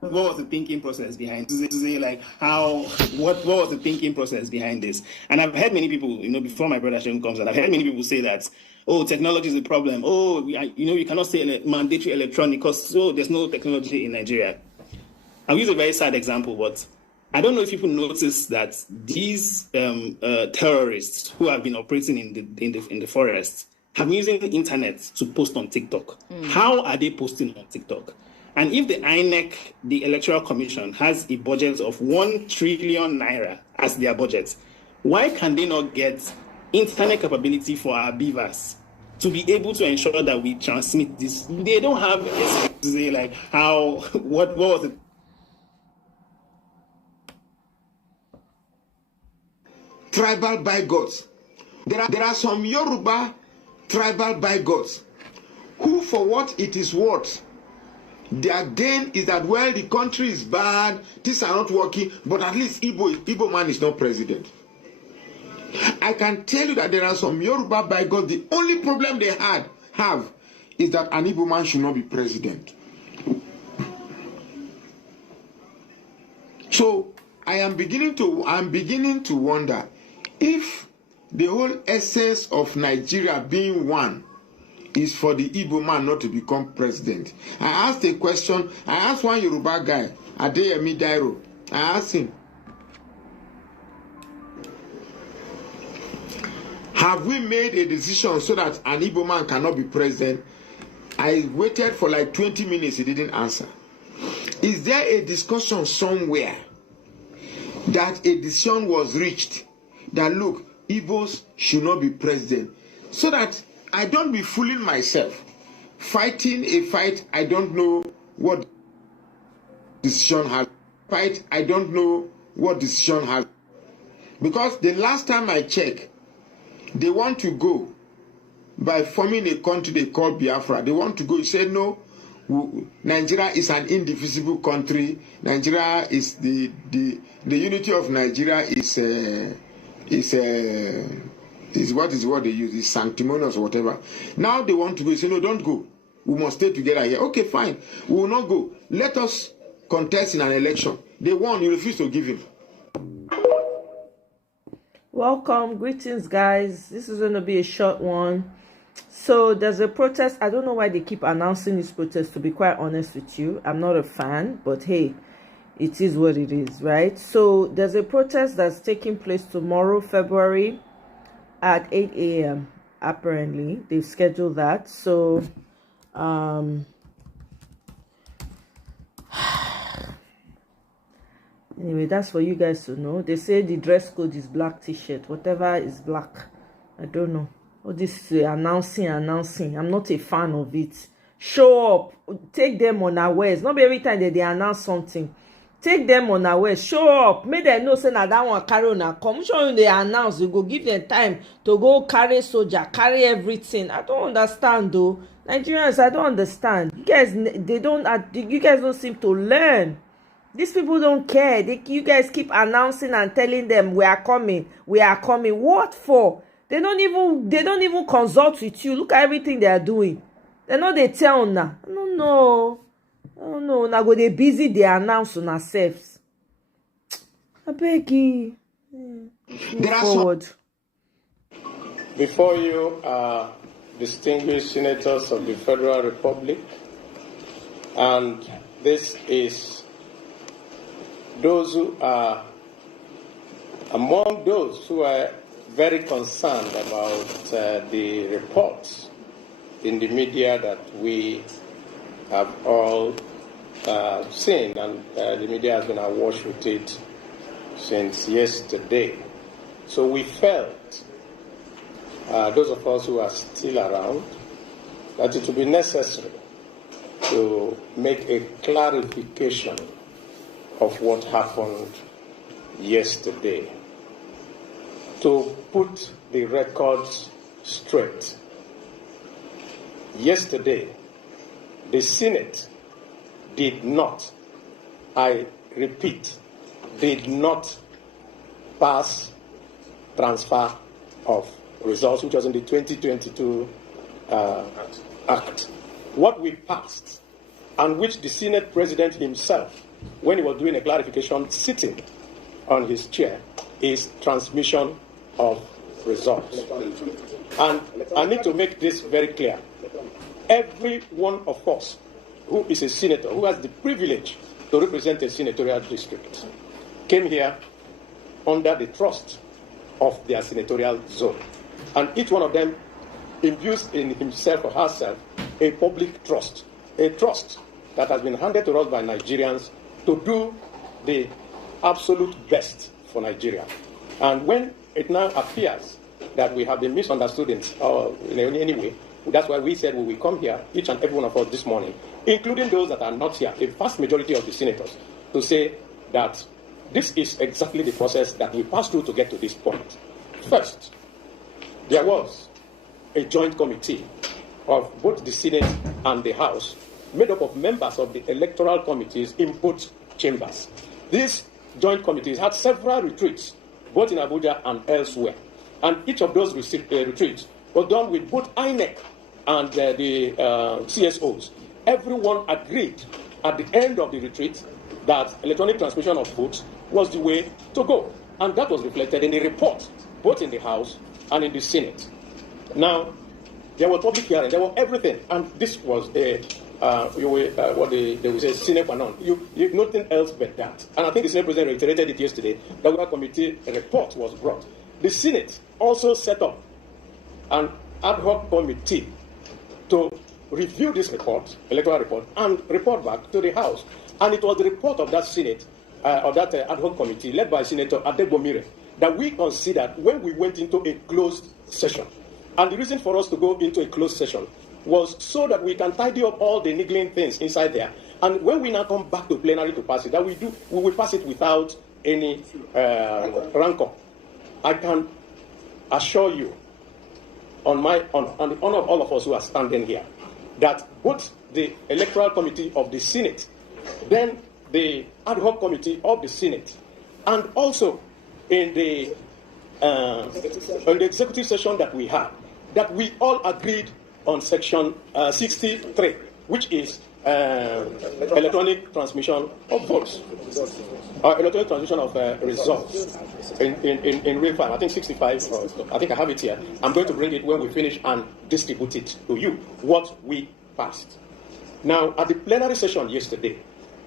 what was the thinking process behind like what was the thinking process behind this? And I've heard many people, before my brother Shem comes on, I've heard many people say that, oh, technology is a problem. Oh, you cannot say mandatory electronic because there's no technology in Nigeria. I'll use a very sad example, but I don't know if people notice that these terrorists who have been operating in the forest have been using the internet to post on TikTok. How are they posting on TikTok? And if the INEC, the Electoral Commission, has a budget of 1 trillion naira as their budget, why can they not get internet capability for our beavers to be able to ensure that we transmit this? They don't have to say like what was it? Tribal bigots. There are some Yoruba tribal bigots who, for what it is worth, their gain is that, well, the country is bad, things are not working, but at least Igbo man is not president. I can tell you that there are some Yoruba bigots, the only problem they have is that an Igbo man should not be president. So I'm beginning to wonder if the whole essence of Nigeria being one is for the Igbo man not to become president. I asked a question. I asked one Yoruba guy, Adeyemi Dairo. I asked him, have we made a decision so that an Igbo man cannot be president? I waited for like 20 minutes. He didn't answer. Is there a discussion somewhere that a decision was reached that, look, Igbos should not be president, so that I don't be fooling myself, fighting a fight I don't know what decision has. I don't know what decision has. Because the last time I checked, they want to go by forming a country they call Biafra. They want to go. He said, no, Nigeria is an indivisible country. Nigeria is the unity of Nigeria is what they use, is sanctimonious or whatever. Now they want to go. They say, no, don't go. We must stay together here. Okay, fine. We will not go. Let us contest in an election. They won. You refuse to give him. Welcome. Greetings, guys. This is going to be a short one. So there's a protest. I don't know why they keep announcing this protest, to be quite honest with you. I'm not a fan, but hey, it is what it is, right? So there's a protest that's taking place tomorrow, February, at 8 a.m. Apparently, they've scheduled that. So, anyway, that's for you guys to know. They say the dress code is black t-shirt, whatever is black. I don't know. All this announcing. I'm not a fan of it. Show up. Take them unawares. Not every time that they announce something. Take them unawares. Show up. Make them know say na that one carry on a come. Sure, they announce. You go give them time to go carry soldier, carry everything. I don't understand though. Nigerians, I don't understand. You guys, you guys don't seem to learn. These people don't care. You guys keep announcing and telling them we are coming. We are coming. What for? They don't even consult with you. Look at everything they are doing. They know they tell now. No. Now go they busy. They announce on ourselves. I beg you. Forward. Before you are distinguished senators of the Federal Republic, and this is those who are among those who are very concerned about the reports in the media that we have all seen, and the media has been awash with it since yesterday. So we felt, those of us who are still around, that it would be necessary to make a clarification of what happened yesterday, to put the records straight. Yesterday, the Senate did not, I repeat, did not pass transfer of results, which was in the 2022 Act. What we passed, and which the Senate President himself when he was doing a clarification sitting on his chair, is transmission of results. And I need to make this very clear. Every one of us who is a senator, who has the privilege to represent a senatorial district, came here under the trust of their senatorial zone. And each one of them imbues in himself or herself a public trust, a trust that has been handed to us by Nigerians to do the absolute best for Nigeria. And when it now appears that we have been misunderstood in any way, that's why we said we will come here, each and every one of us this morning, including those that are not here, a vast majority of the senators, to say that this is exactly the process that we passed through to get to this point. First, there was a joint committee of both the Senate and the House, made up of members of the electoral committees in both chambers. These joint committees had several retreats, both in Abuja and elsewhere. And each of those retreats was done with both INEC and the CSOs. Everyone agreed at the end of the retreat that electronic transmission of votes was the way to go. And that was reflected in the report, both in the House and in the Senate. Now, there was public hearing, there was everything, and this was what they would say sine qua non. You nothing else but that. And I think the Senate President reiterated it yesterday. The Web Committee report was brought. The Senate also set up an ad hoc committee to review this report, electoral report, and report back to the House. And it was the report of that Senate, of that ad hoc committee, led by Senator Adegbomire, that we considered when we went into a closed session. And the reason for us to go into a closed session was so that we can tidy up all the niggling things inside there. And when we now come back to plenary to pass it, that we will pass it without any rancor. I can assure you, on the honor of all of us who are standing here, that both the electoral committee of the Senate, then the ad hoc committee of the Senate, and also in the executive session that we had, that we all agreed on section 63, which is electronic transmission of votes, electronic transmission of results in real time. I think 65, I think I have it here. I'm going to bring it when we finish and distribute it to you, what we passed. Now, at the plenary session yesterday,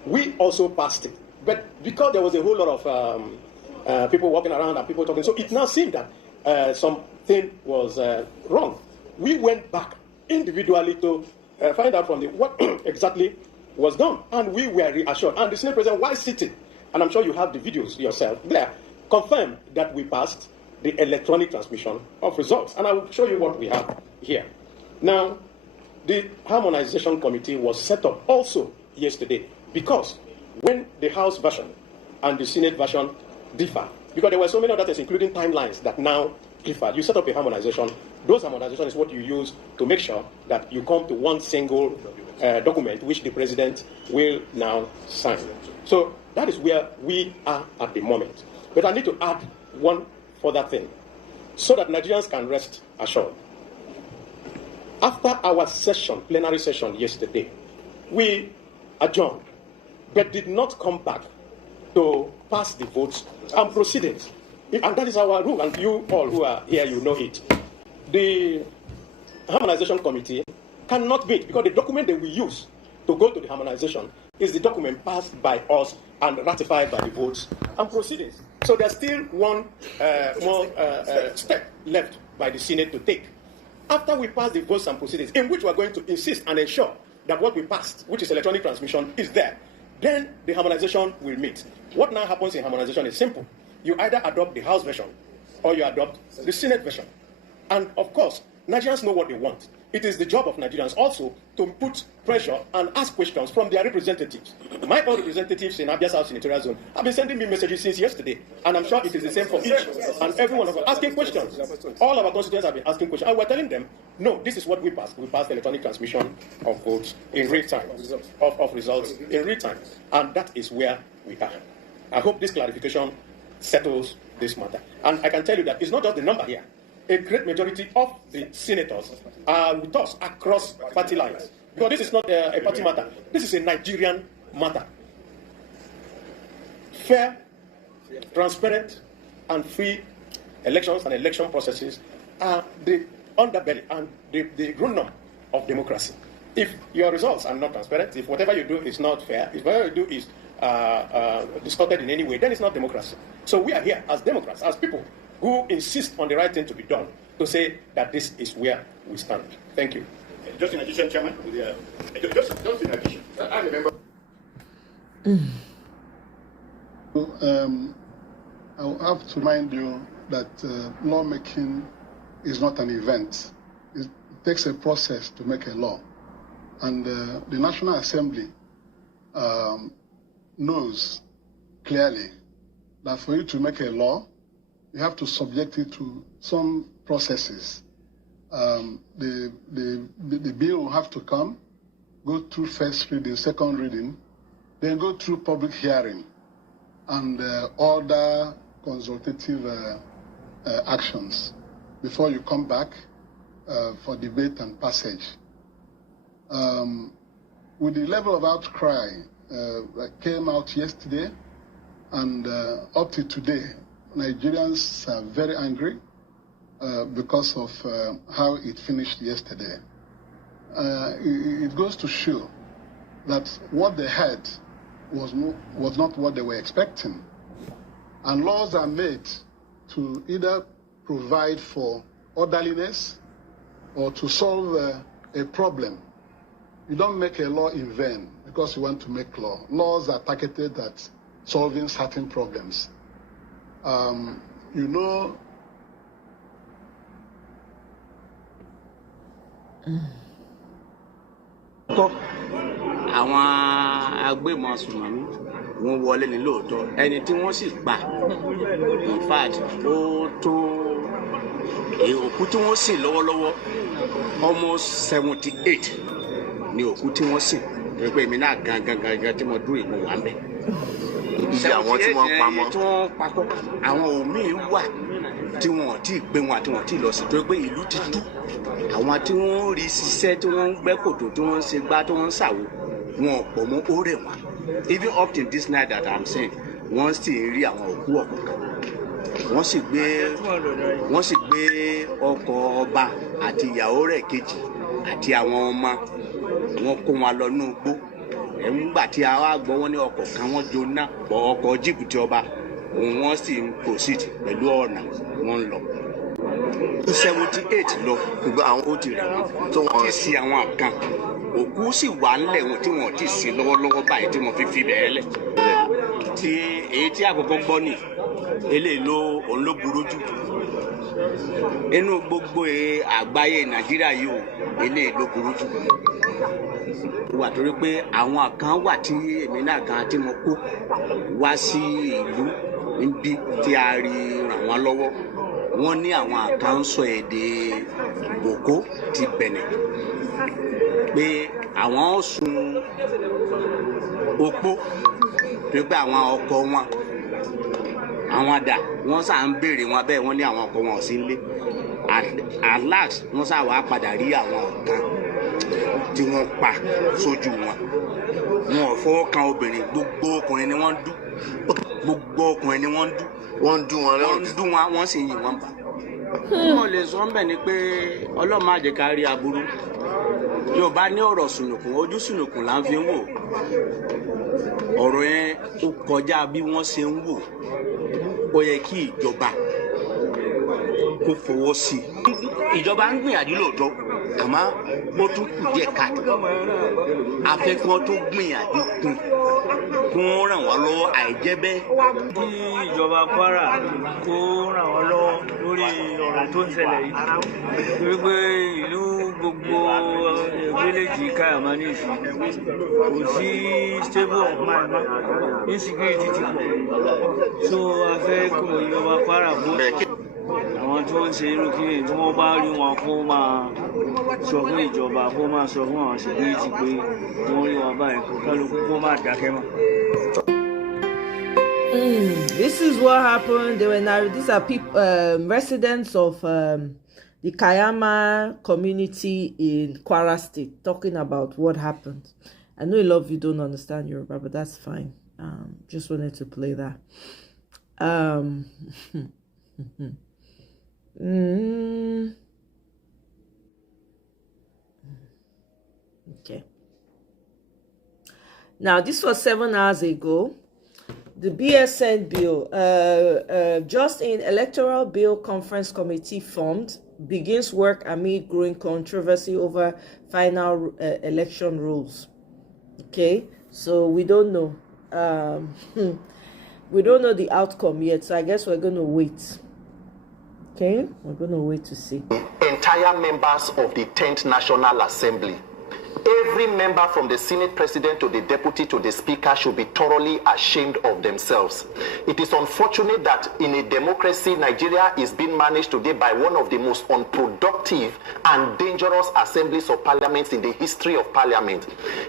we also passed it. But because there was a whole lot of people walking around and people talking, so it now seemed that something was wrong. We went back individually to find out from what exactly was done, and we were reassured. And the Senate President, while sitting, and I'm sure you have the videos yourself there, confirmed that we passed the electronic transmission of results. And I will show you what we have here. Now, the Harmonization Committee was set up also yesterday because when the House version and the Senate version differ, because there were so many other things, including timelines, that now differ, you set up a harmonization. Those harmonization is what you use to make sure that you come to one single document which the President will now sign. So that is where we are at the moment. But I need to add one further thing so that Nigerians can rest assured. After our session, plenary session yesterday, we adjourned, but did not come back to pass the votes and proceedings. And that is our rule, and you all who are here, you know it. The Harmonization Committee cannot meet because the document that we use to go to the harmonization is the document passed by us and ratified by the votes and proceedings. So there's still one more step left by the Senate to take. After we pass the votes and proceedings, in which we are going to insist and ensure that what we passed, which is electronic transmission, is there, then the harmonization will meet. What now happens in harmonization is simple. You either adopt the House version or you adopt the Senate version. And of course, Nigerians know what they want. It is the job of Nigerians also to put pressure and ask questions from their representatives. My own representatives in Abia South Senatorial Zone have been sending me messages since yesterday, and I'm sure it is the same for each and every one of us, asking questions. All our constituents have been asking questions, and we're telling them, no, this is what we passed. We passed electronic transmission of votes in real time, of results in real time, and that is where we are. I hope this clarification settles this matter. And I can tell you that it's not just the number here. A great majority of the senators are with us across party lines. Because this is not a party matter. This is a Nigerian matter. fair, transparent, and free elections and election processes are the underbelly and the ground of democracy. If your results are not transparent, if whatever you do is not fair, if whatever you do is distorted in any way, then it's not democracy. So we are here as Democrats, as people who insist on the right thing to be done, to say that this is where we stand. Thank you. Just in addition, Chairman, just in addition, I remember. I have to remind you that lawmaking is not an event. It takes a process to make a law. And the National Assembly knows clearly that for you to make a law, you have to subject it to some processes. The bill will have to come, go through first reading, second reading, then go through public hearing and other consultative actions before you come back for debate and passage. With the level of outcry that came out yesterday and up to today, Nigerians are very angry because of how it finished yesterday. It goes to show that what they had was not what they were expecting. And laws are made to either provide for orderliness or to solve a problem. You don't make a law in vain because you want to make law. Laws are targeted at solving certain problems. You know, àwọn agbébọn-sùnmọ̀mí wọ́n wọlé ní lóòótọ́ ẹni tí wọ́n sì pa in fact ó tó òkú tí wọ́n sìn lọ́wọ́lọ́wọ́ almost 78 ni òkú tí wọ́n sìn pé èmi náà gangan tí mo dúró ìmọ̀ wà ń bẹ̀. iye àwọn tí wọ́n pamọ́ tí wọ́n pakọ́ àwọn òmíì wà tí wọ́n ti gbé wọn àti wọ́n ti lọ sí tó pé ìlú ti tú àwọn tí wọ́n rí ṣiṣẹ́ tí wọ́n ń gbẹ́ kòtò tí wọ́n ń ṣe gbá tí wọ́n ń ṣàwò wọn pọ̀ mọ́ ó rẹ̀ wọ́n even up till this night that I'm saying wọ́n sì ń rí àwọn òkú ọ̀kọ̀ọ̀kan wọ́n sì gbé ọkọ̀ ọba àti ìyàwó rẹ̀ kejì àti àwọn ọmọ wọn kó wọn lọ ní igbó nígbà tí a wá gbọ́ wọn ní ọkọ̀ kan wọ́n jóná bọ̀ ọkọ̀ jíìpù tí ọba wọ́n sì ń proceed pẹ̀lú ọ̀nà wọn lọ 78 lọ ṣùgbọ́n àwọn ó ti rẹ̀ wọ́n tó wọ́n ti sin àwọn kan òkú sì wà ńlẹ̀ wọn tí wọ́n ti sin lọ́wọ́lọ́wọ́ báyìí tí wọ́n fi bẹ̀rẹ̀ lẹ̀ tí èyí tí àkọ́kọ́ gbọ́ ni eléyìí òun ló burú jù inú gbogbo àgbáyé Nàìjíríà yìí o eléyìí ló burú jù wà torí pé àwọn kan wà tí èmi náà kan tí mo kó wá sí ìlú níbi tí a rí ràn wọ́n lọ́wọ́ wọ́n ní àwọn kan sọ èdè Boko ti Benin pé àwọn sun opó pé àwọn ọkọ wọn àwọn dà wọ́n sá ń béèrè wọn bẹ́ẹ̀ wọ́n ní àwọn ọkọ wọn ò sí nílé at last wọ́n sá wàá padà rí àwọn kan tí wọ́n pa sójú wọn ò fọwọ́ kan obìnrin gbogbo ọkùnrin ni wọ́n dú gbogbo ọkùnrin ni wọ́n dú wọ́n sì yìn wọ́n pa. wọ́n lè sọ ọ́nbẹ̀ ni pé Ọlọ́run má jẹ́ ká rí aburú Yorùbá ní ọ̀rọ̀ sùnùkùn ojú sùnùkùn là ń fi wò ọ̀rọ̀ yẹn ó kọjá bí wọ́n ṣe ń wò ó yẹ kí ìjọba kó fọwọ́ sí i ìjọba ń gbìyànjú lóòótọ́ àmọ́ ó tún kù díẹ̀ káàtó afẹ́fẹ́ tó gbìyànjú kún ràn wọ́n lọ́wọ́ àìjẹ́ bẹ́ẹ̀. kí ìjọba Kwara kó ràn wọ́n lọ́wọ́ lórí ọ̀rọ̀ tó ń ṣẹlẹ̀ yìí torí pé ìlú gbogbo fíléèjì Kayamani kò sí stable of mind insecurity ti pọ̀ so a fẹ́ kó ìjọba Kwara bó àwọn tí wọ́n ń ṣe irú kí tí wọ́n bá rí wọn kó máa sọ fún ìjọba kó máa sọ fún àwọn security pé wọ́n rí wọn báyìí kó kálukú kó máa dákẹ́ mọ́. This is what happened. These are people, residents of the Kayama community in Kwara State talking about what happened. I know a lot of you don't understand Yoruba, but that's fine. Just wanted to play that. Okay. Now, this was 7 hours ago. The BSN bill, just in Electoral Bill Conference Committee formed, begins work amid growing controversy over final election rules. Okay, so we don't know. We don't know the outcome yet, so I guess we're going to wait. Okay, we're going to wait to see. Entire members of the 10th National Assembly, every member from the Senate President to the Deputy to the Speaker should be thoroughly ashamed of themselves. It is unfortunate that in a democracy, Nigeria is being managed today by one of the most unproductive and dangerous assemblies of parliaments in the history of parliament.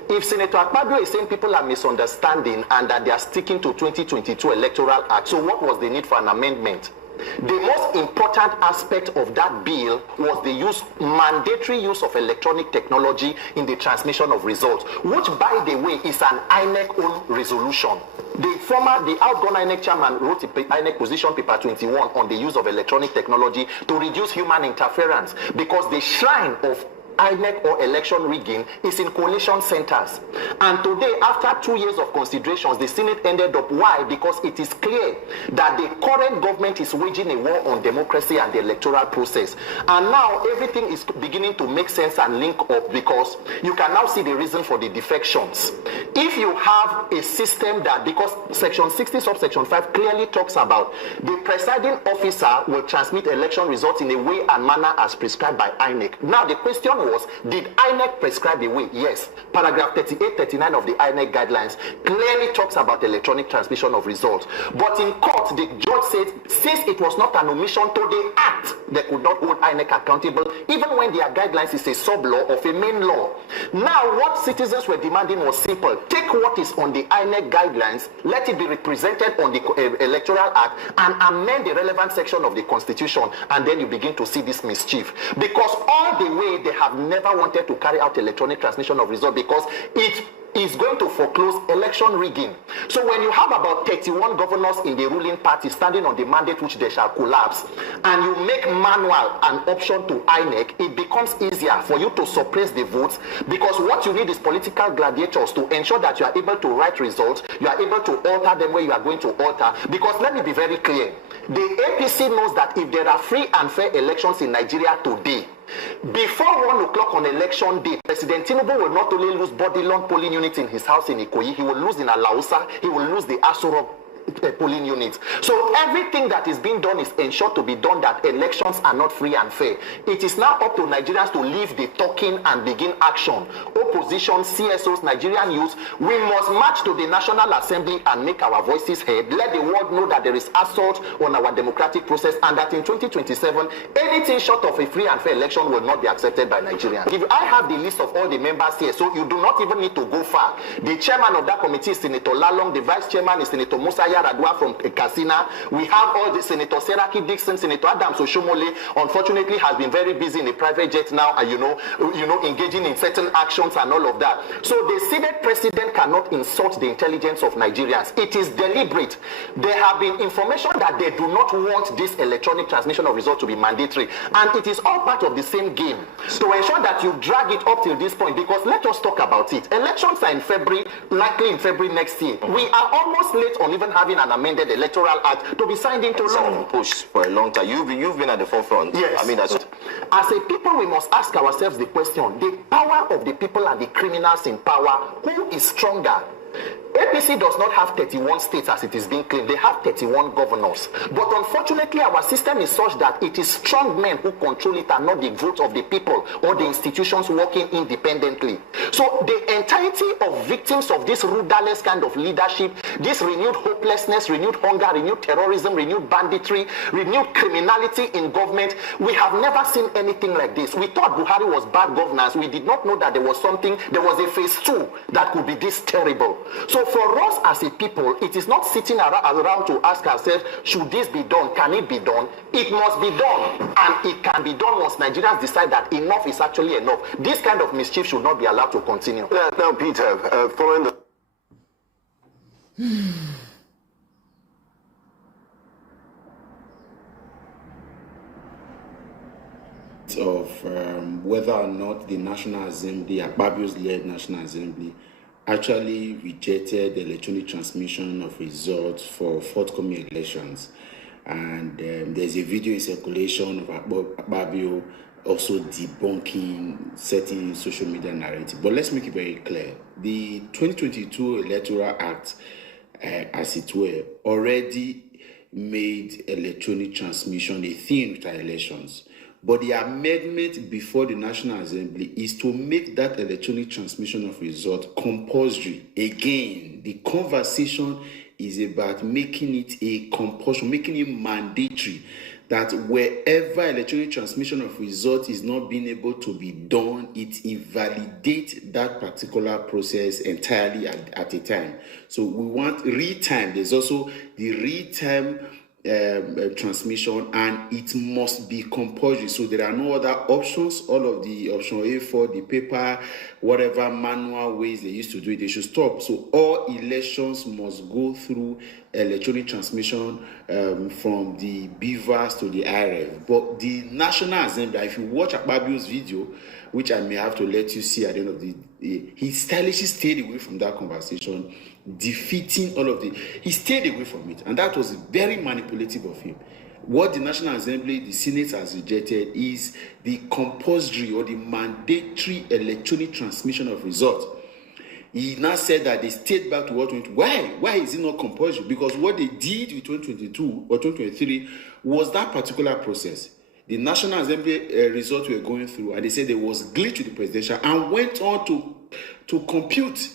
If Senator Akpabio is saying people are misunderstanding and that they are sticking to 2022 Electoral Act, so what was the need for an amendment? The most important aspect of that bill was the mandatory use of electronic technology in the transmission of results, which, by the way, is an INEC-owned resolution. The outgone INEC chairman wrote the INEC position paper 21 on the use of electronic technology to reduce human interference, because the shrine of INEC or election rigging is in coalition centers. And today, after 2 years of considerations, the Senate ended up. Why? Because it is clear that the current government is waging a war on democracy and the electoral process. And now everything is beginning to make sense and link up, because you can now see the reason for the defections. If you have a system that, because Section 60 subsection 5 clearly talks about the presiding officer will transmit election results in a way and manner as prescribed by INEC. Now the question was, did INEC prescribe the way? Yes. Paragraph 38, 39 of the INEC guidelines clearly talks about electronic transmission of results. But in court, the judge said, since it was not an omission to the act, they could not hold INEC accountable, even when their guidelines is a sub-law of a main law. Now, what citizens were demanding was simple. Take what is on the INEC guidelines, let it be represented on the Electoral Act, and amend the relevant section of the Constitution, and then you begin to see this mischief. Because all the way they have never wanted to carry out electronic transmission of results, because it is going to foreclose election rigging. So when you have about 31 governors in the ruling party standing on the mandate which they shall collapse, and you make manual an option to INEC, it becomes easier for you to suppress the votes, because what you need is political gladiators to ensure that you are able to write results, you are able to alter them where you are going to alter. Because let me be very clear, the APC knows that if there are free and fair elections in Nigeria today, before 1 o'clock on election day, President Tinubu will not only lose body long polling units in his house in Ikoyi, he will lose in Alausa, he will lose the Asoro polling units. So everything that is being done is ensured to be done that elections are not free and fair. It is now up to Nigerians to leave the talking and begin action. Opposition, CSOs, Nigerian youth, we must march to the National Assembly and make our voices heard. Let the world know that there is assault on our democratic process, and that in 2027, anything short of a free and fair election will not be accepted by Nigerians. If I have the list of all the members here, so you do not even need to go far. The chairman of that committee is Senator Lalong, the vice chairman is Senator Musa Radua from Katsina. We have all the Senator Seraki Dixon, Senator Adams Oshomole, unfortunately has been very busy in a private jet now, and engaging in certain actions and all of that. So the Senate president cannot insult the intelligence of Nigerians. It is deliberate. There have been information that they do not want this electronic transmission of results to be mandatory, and it is all part of the same game to ensure that you drag it up till this point. Because let us talk about it. Elections are in February, likely in February next year. We are almost late on even having an amended electoral act to be signed into law. Push for a long time. You've been at the forefront. Yes. I mean, as a people, we must ask ourselves the question: the power of the people and the criminals in power, who is stronger? APC does not have 31 states as it is being claimed. They have 31 governors. But unfortunately, our system is such that it is strong men who control it and not the votes of the people or the institutions working independently. So the entirety of victims of this rudderless kind of leadership, this renewed hopelessness, renewed hunger, renewed terrorism, renewed banditry, renewed criminality in government, we have never seen anything like this. We thought Buhari was bad governance. We did not know that there was a phase 2 that could be this terrible. So for us as a people, it is not sitting around to ask ourselves, should this be done? Can it be done? It must be done. And it can be done once Nigerians decide that enough is actually enough. This kind of mischief should not be allowed to continue. Now, Peter, following the... Of whether or not the National Assembly, Akpabio's-led National Assembly, actually rejected the electronic transmission of results for forthcoming elections. And there's a video in circulation of Akpabio also debunking certain social media narrative. But let's make it very clear. The 2022 Electoral Act, as it were, already made electronic transmission a thing with our elections. But the amendment before the National Assembly is to make that electronic transmission of results compulsory. Again, the conversation is about making it a compulsion, making it mandatory, that wherever electronic transmission of results is not being able to be done, it invalidates that particular process entirely at a time. So we want real-time. There's also the real-time transmission, and it must be compulsory. So there are no other options. All of the option A4, the paper, whatever manual ways they used to do it, they should stop. So all elections must go through electronic transmission from the BVAS to the IRF. But the National Assembly, if you watch Akpabio's video, which I may have to let you see at the end of the day, he stylishly stayed away from that conversation, defeating all of the... He stayed away from it, and that was very manipulative of him. What the National Assembly, the Senate has rejected is the compulsory or the mandatory electronic transmission of results. He now said that they stayed back to what went. Why is it not compulsory? Because what they did with 2022 or 2023 was that particular process. The National Assembly results were going through, and they said there was glitch with the presidential, and went on to compute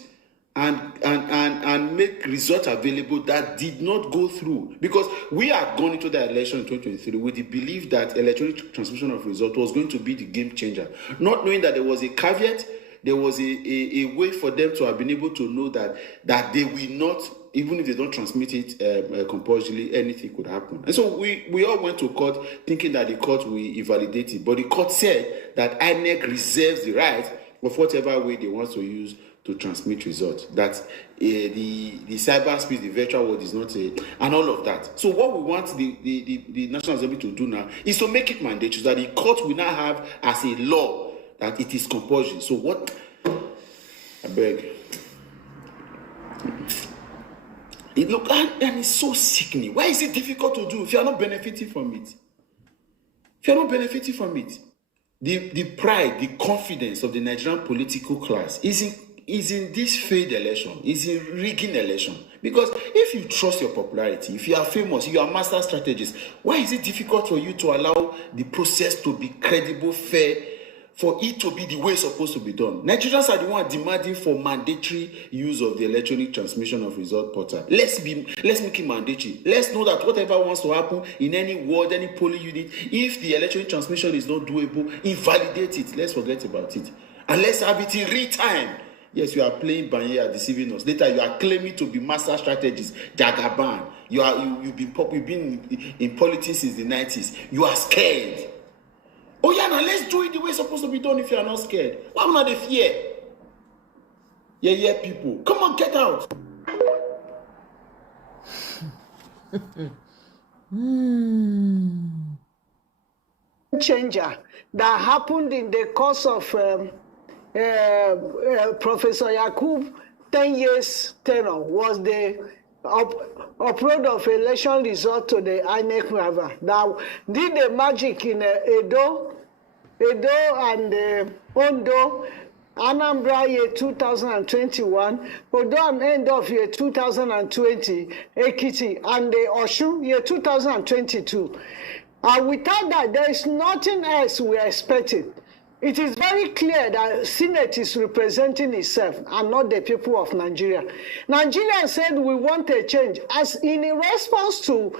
and make results available that did not go through. Because we had gone into the election in 2023 with the belief that electronic transmission of results was going to be the game changer, not knowing that there was a caveat. There was a way for them to have been able to know that they will not, even if they don't transmit it compulsorily, anything could happen. And so we all went to court thinking that the court will invalidate it. But the court said that INEC reserves the right of whatever way they want to use to transmit results. That the cyberspace, the virtual world is not and all of that. So what we want the National Assembly to do now is to make it mandatory, that the court will now have as a law that it is compulsory. So what? I beg. Look, and it's so sickening. Why is it difficult to do if you are not benefiting from it? If you are not benefiting from it, the pride, the confidence of the Nigerian political class is in this failed election, is in rigging election. Because if you trust your popularity, if you are famous, you are master strategist, why is it difficult for you to allow the process to be credible, fair, for it to be the way it's supposed to be done? Nigerians are the ones demanding for mandatory use of the electronic transmission of result portal. Let's make it mandatory. Let's know that whatever wants to happen in any ward, any polling unit, if the electronic transmission is not doable, invalidate it. Let's forget about it. And let's have it in real time. Yes, you are playing Banya, deceiving us. Later, you are claiming to be master strategist, Jagaban. You've been in politics since the 90s. You are scared. Oh yeah, now let's do it the way it's supposed to be done if you are not scared. Why not the fear? Yeah, people. Come on, get out. Changer that happened in the course of Professor Yakub 10 years tenure was the upload of election result to the INEC server. Now, did the magic in Edo and Ondo, Anambra year 2021, Odo and end of year 2020, Ekiti, and the Osun year 2022. And without that, there is nothing else we are expecting. It is very clear that Senate is representing itself and not the people of Nigeria. Nigeria said we want a change as in response to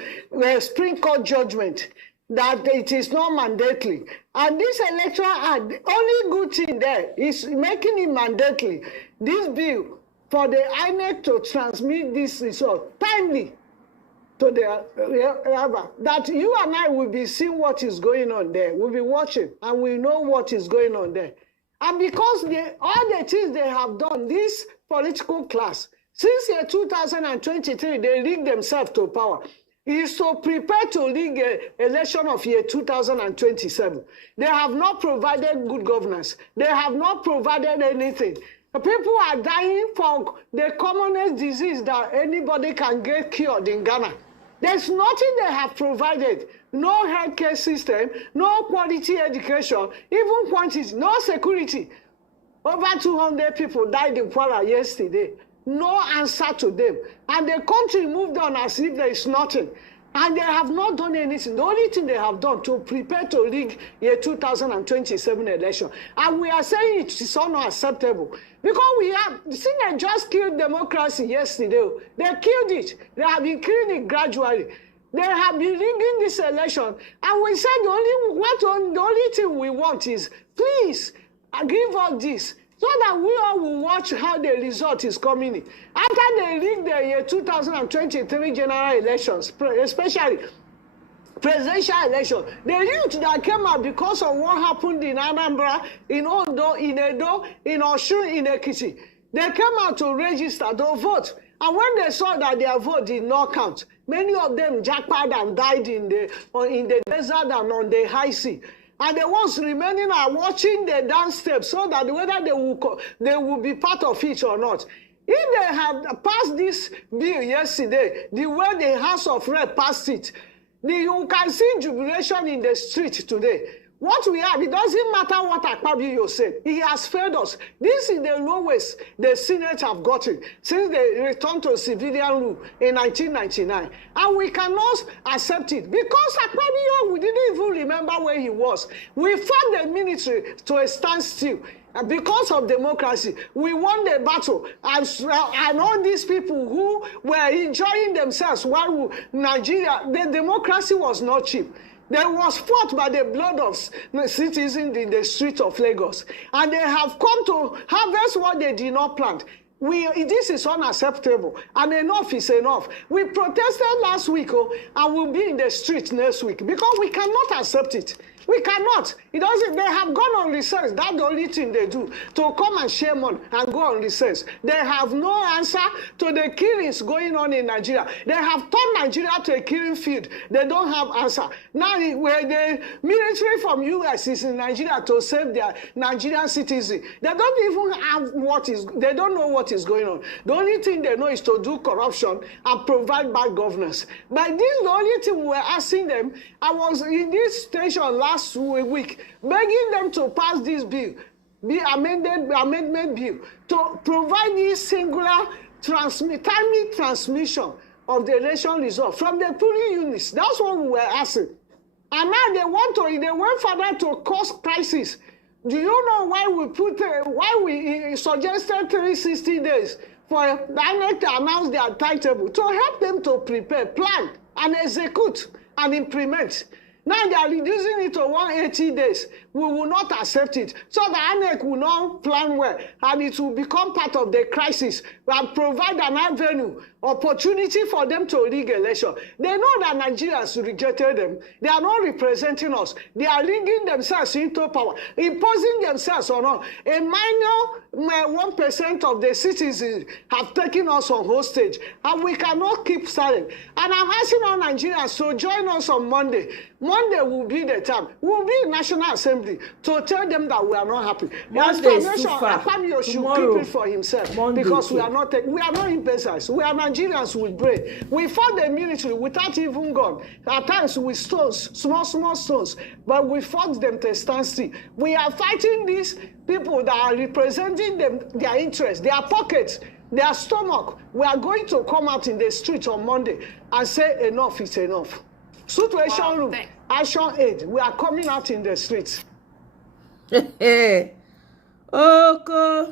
Supreme Court judgment that it is not mandatory. And this electoral act, the only good thing there is making it mandatory. This bill for the INEC to transmit this result timely to the that you and I will be seeing what is going on there. We'll be watching and we know what is going on there. And because all the things they have done, this political class Since year 2023, they rigged themselves to power. Is to prepare to rig an election of year 2027. They have not provided good governance. They have not provided anything. People are dying for the commonest disease that anybody can get cured in Ghana. There's nothing they have provided. No healthcare system, no quality education, even quantity, no security. Over 200 people died in Kwara yesterday. No answer to them. And the country moved on as if there is nothing. And they have not done anything. The only thing they have done to prepare to rig year 2027 election. And we are saying it is unacceptable. Because we have, see, they just killed democracy yesterday. They killed it. They have been killing it gradually. They have been rigging this election. And we said the only thing we want is, please, give us this. So that we all will watch how the result is coming in. After they rig the year 2023 general elections, especially presidential election, the youth that came out because of what happened in Anambra, in Ondo, in Edo, in Osun, in Ekiti, they came out to register, to vote. And when they saw that their vote did not count, many of them jackpot and died in the desert and on the high sea. And the ones remaining are watching the dance steps so that whether they will be part of it or not. If they had passed this bill yesterday, the way the House of Rep passed it, you can see jubilation in the street today. What we have, it doesn't matter what Akpabio said. He has failed us. This is the lowest the Senate have gotten since they returned to civilian rule in 1999. And we cannot accept it. Because Akpabio, we didn't even remember where he was. We fought the military to a standstill. And because of democracy, we won the battle. And all these people who were enjoying themselves while Nigeria, the democracy was not cheap. They was fought by the blood of citizens in the streets of Lagos. And they have come to harvest what they did not plant. This is unacceptable. And enough is enough. We protested last week, and we'll be in the streets next week because we cannot accept it. We cannot. It doesn't. They have gone on research. That's the only thing they do, to come and share money and go on research. They have no answer to the killings going on in Nigeria. They have turned Nigeria to a killing field. They don't have answer. Now, where the military from US is in Nigeria to save their Nigerian citizens, they don't even have they don't know what is going on. The only thing they know is to do corruption and provide bad governance. But this is the only thing we're asking them. I was in this station last week begging them to pass this bill, amendment bill, to provide this singular timely transmission of the election result from the polling units. That's what we were asking. And now they went further to cause crisis. Do you know why we suggested 360 days for the INEC to announce their timetable? To help them to prepare, plan, and execute and implement. Now they are reducing it to 180 days. We will not accept it. So the INEC will not plan well, and it will become part of the crisis and provide an avenue, opportunity for them to rig election. They know that Nigerians rejected them. They are not representing us. They are rigging themselves into power, imposing themselves on us. A minor 1% of the citizens have taken us on hostage, and we cannot keep silent. And I'm asking all Nigerians to join us on Monday. Monday will be the time. We'll be in National Assembly to tell them that we are not happy. Monday is too far. Akpabio should keep it for himself. Monday because too. we are not imbeciles. We are Nigerians with brain. We fought the military without even gun. At times with stones, small stones. But we fought them to stand still. We are fighting these people that are representing their interests, their pockets, their stomach. We are going to come out in the street on Monday and say enough is enough. Situation room, action aid. We are coming out in the streets. Okay. The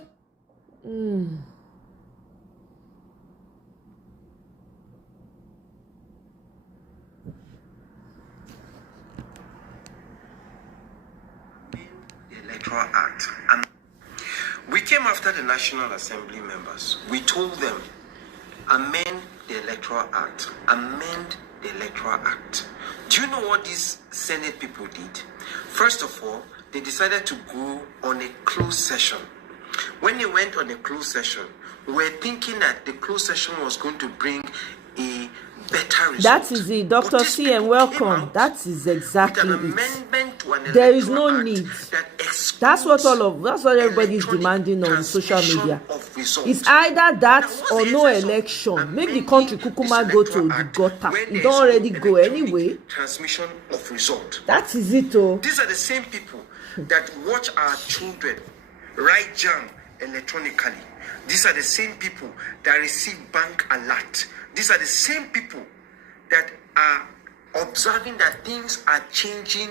Electoral Act. And we came after the National Assembly members. We told them, amend the Electoral Act. Amend the Electoral Act. Do you know what these Senate people did? First of all, they decided to go on a closed session. When they went on a closed session, were thinking that the closed session was going to bring a better result. That is it, Dr. CM, welcome. That is exactly it. There is no need. That's what everybody is demanding on social media. It's either that or no election. Make the country kukuma go to the gutter. It don't already go anyway. Transmission of result. That is it, oh. These are the same people that watch our children write jam electronically. These are the same people that receive bank alert. These are the same people that are observing that things are changing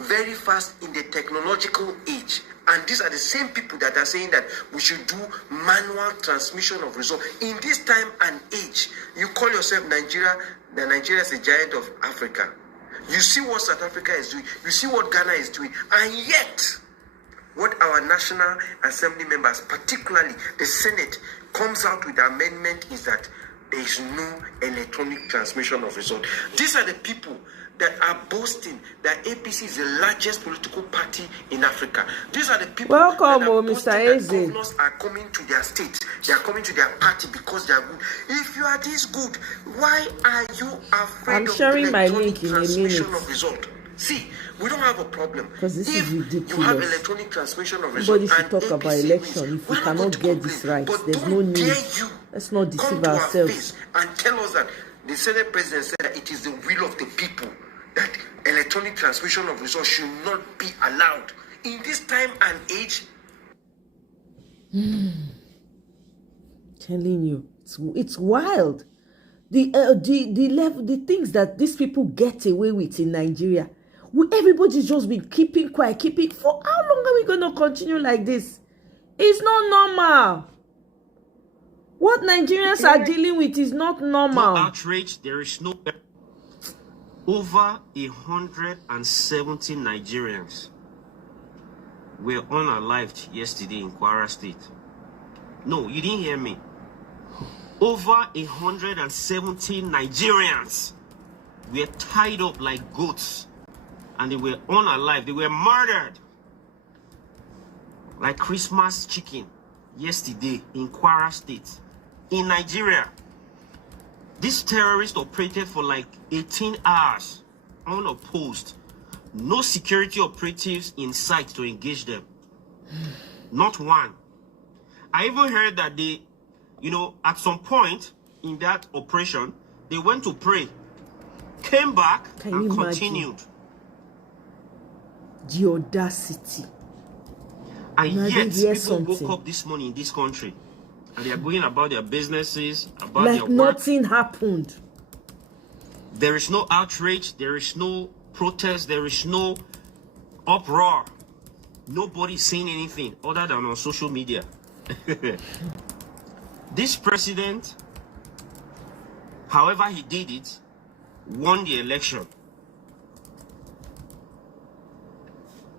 very fast in the technological age. And these are the same people that are saying that we should do manual transmission of results. In this time and age, you call yourself Nigeria, that Nigeria is a giant of Africa. You see what South Africa is doing. You see what Ghana is doing. And yet, what our National Assembly members, particularly the Senate, comes out with the amendment is that there is no electronic transmission of results. These are the people that are boasting that APC is the largest political party in Africa. These are the people that are boasting that governors are coming to their state. They are coming to their party because they are good. If you are this good, why are you afraid of electronic transmission of result? See, we don't have a problem. Because this is ridiculous. You have electronic transmission of results. Nobody should talk about election if we cannot get this right. There's no need. Let's not deceive ourselves. And tell us that the Senate President said that it is the will of the people that electronic transmission of results should not be allowed. In this time and age, telling you, it's wild. The things that these people get away with in Nigeria. Everybody's just been keeping quiet, for how long are we going to continue like this? It's not normal. What Nigerians are dealing with is not normal. No outrage, there is no... Over 170 Nigerians were unalived yesterday in Kwara State. No, you didn't hear me. Over 170 Nigerians were tied up like goats. And they were unalive. They were murdered like Christmas chicken yesterday in Kwara State, in Nigeria. This terrorist operated for like 18 hours unopposed. No security operatives in sight to engage them. Not one. I even heard that they, at some point in that operation, they went to pray, came back, and continued. The audacity. And yet, people woke up this morning in this country and they are going about their businesses, about their work. Nothing happened. There is no outrage, there is no protest, there is no uproar. Nobody saying anything other than on social media. This president, however he did it, won the election.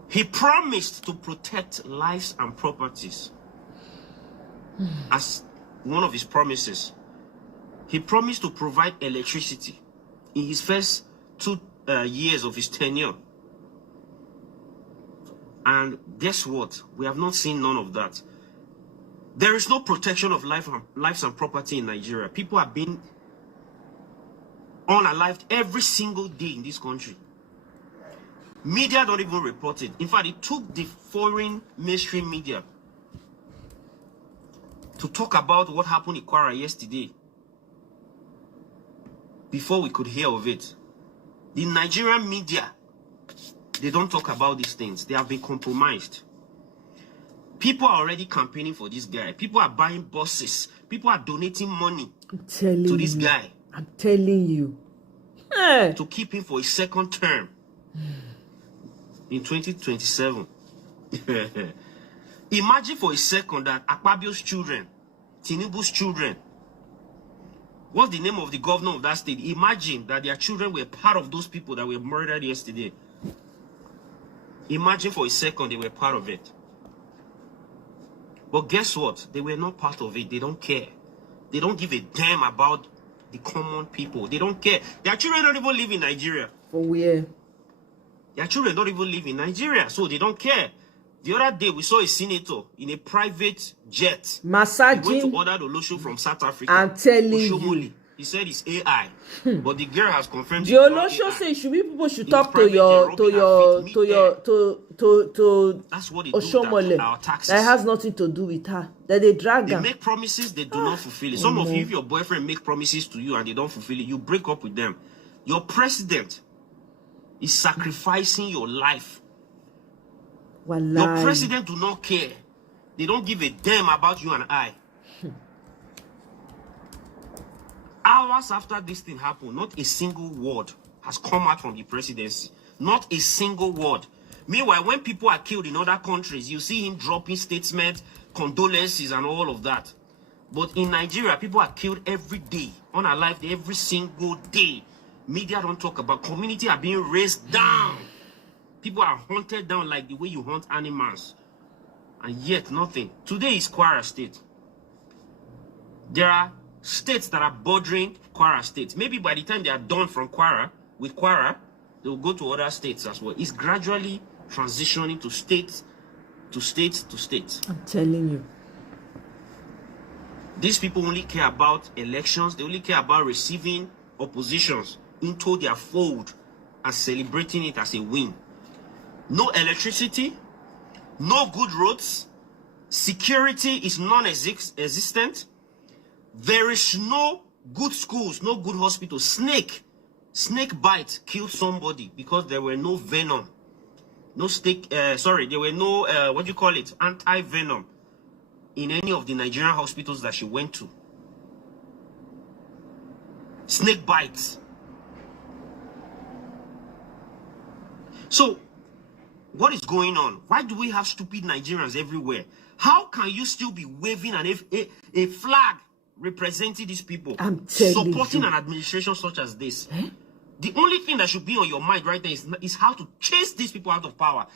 He promised to protect lives and properties. As one of his promises, he promised to provide electricity in his first 2 years of his tenure. And guess what? We have not seen none of that. There is no protection of lives and property in Nigeria. People are being unalived every single day in this country. Media don't even report it. In fact, it took the foreign mainstream media to talk about what happened in Kwara yesterday before we could hear of it. The Nigerian media, they don't talk about these things. They have been compromised. People are already campaigning for this guy. People are buying buses. People are donating money to this guy. I'm telling you. To keep him for his second term. In 2027. Imagine for a second that Akpabio's children, Tinubu's children, what's the name of the governor of that state? Imagine that their children were part of those people that were murdered yesterday. Imagine for a second they were part of it. But guess what? They were not part of it. They don't care. They don't give a damn about the common people. They don't care. Their children don't even live in Nigeria. For where? Their children don't even live in Nigeria, so they don't care. The other day, we saw a senator in a private jet. Massaging. He went to order the Olosho from South Africa. I'm telling you. He said it's AI. But the girl has confirmed the Olosho say people should talk to that's what they Oshomole. do, our taxes. That has nothing to do with her. That they drag her. They make promises, they do not fulfill it. Some of you, if your boyfriend make promises to you and they don't fulfill it, you break up with them. Your president is sacrificing your life. Wallahi. Your president do not care. They don't give a damn about you and I. Hours after this thing happened, not a single word has come out from the presidency. Not a single word. Meanwhile, when people are killed in other countries, you see him dropping statements, condolences, and all of that. But in Nigeria, people are killed every day, unalived every single day. Media don't talk about. Community are being raised down. People are hunted down like the way you hunt animals. And yet, nothing. Today is Kwara State. There are states that are bordering Kwara State. Maybe by the time they are done from Kwara, with Kwara, they will go to other states as well. It's gradually transitioning to state to state to state. I'm telling you. These people only care about elections. They only care about receiving oppositions into their fold and celebrating it as a win. No electricity, no good roads, security is non-existent. There is no good schools, no good hospitals. Snake bite killed somebody because there were no venom. There were no, anti-venom in any of the Nigerian hospitals that she went to. Snake bites. So, what is going on? Why do we have stupid Nigerians everywhere? How can you still be waving a flag representing these people, supporting an administration such as this? The only thing that should be on your mind right now is how to chase these people out of power.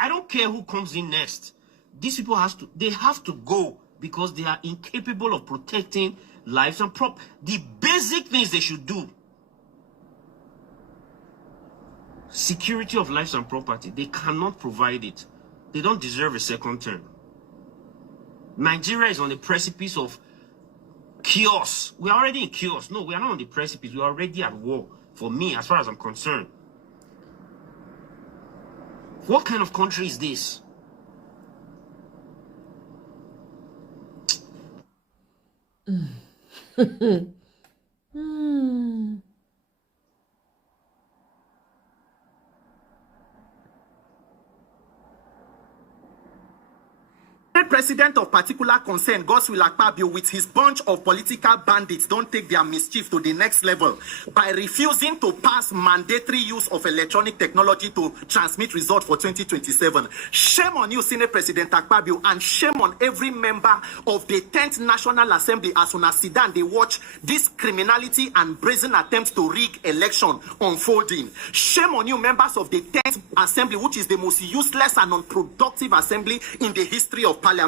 I don't care who comes in next. These people have to go because they are incapable of protecting lives and the basic things they should do. Security of lives and property, they cannot provide it. They don't deserve a second term. Nigeria is on the precipice of chaos. We are already in chaos. No, we are not on the precipice. We are already at war. For me, as far as I'm concerned. What kind of country is this? President of particular concern, Godswill Akpabio, with his bunch of political bandits, don't take their mischief to the next level by refusing to pass mandatory use of electronic technology to transmit results for 2027. Shame on you, Senate President Akpabio, and shame on every member of the 10th National Assembly as soon as sit down, they watch this criminality and brazen attempts to rig election unfolding. Shame on you, members of the 10th Assembly, which is the most useless and unproductive assembly in the history of Parliament.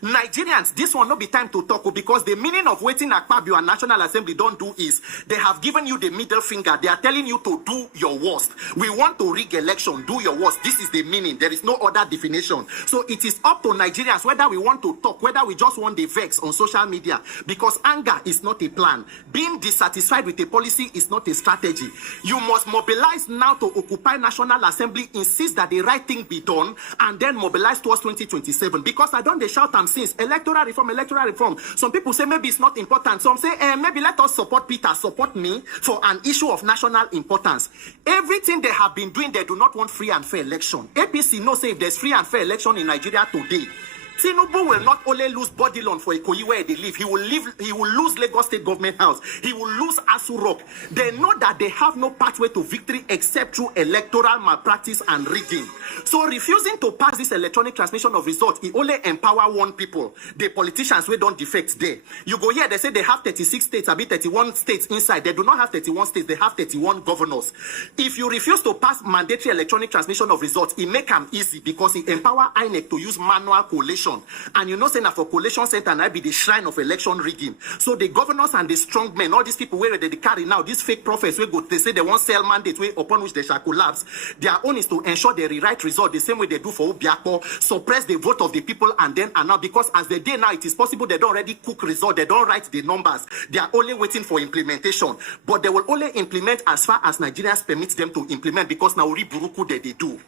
Nigerians, this will not be time to talk because the meaning of waiting Akpabio and National Assembly don't do is they have given you the middle finger. They are telling you to do your worst. We want to rig election, do your worst. This is the meaning. There is no other definition. So it is up to Nigerians whether we want to talk, whether we just want the vex on social media, because anger is not a plan. Being dissatisfied with a policy is not a strategy. You must mobilize now to occupy National Assembly, insist that the right thing be done, and then mobilize towards 2027. Because I don't they shout and since electoral reform. Some people say maybe it's not important. Some say maybe let us support Peter, support me for an issue of national importance. Everything they have been doing, they do not want free and fair election. APC knows say if there's free and fair election in Nigeria today, Tinubu will not only lose body loan for Ikoyi where they live, he will lose Lagos State Government House, he will lose Asu Rock. They know that they have no pathway to victory except through electoral malpractice and rigging. So refusing to pass this electronic transmission of results, it only empower one people, the politicians who don't defect there. You go here, they say they have 36 states, I mean 31 states inside. They do not have 31 states, they have 31 governors. If you refuse to pass mandatory electronic transmission of results, it make them easy because it empower INEC to use manual collation collation. And you know, saying that for collation center, and I be the shrine of election rigging. So the governors and the strong men, all these people where they carry now, these fake prophets, where go, they say they want sell mandate way upon which they shall collapse. Their own is to ensure they rewrite result the same way they do for Obiako, suppress the vote of the people, and then and now, because as they day now, it is possible they don't already cook result, they don't write the numbers. They are only waiting for implementation. But they will only implement as far as Nigerians permit them to implement, because now Buruku they do.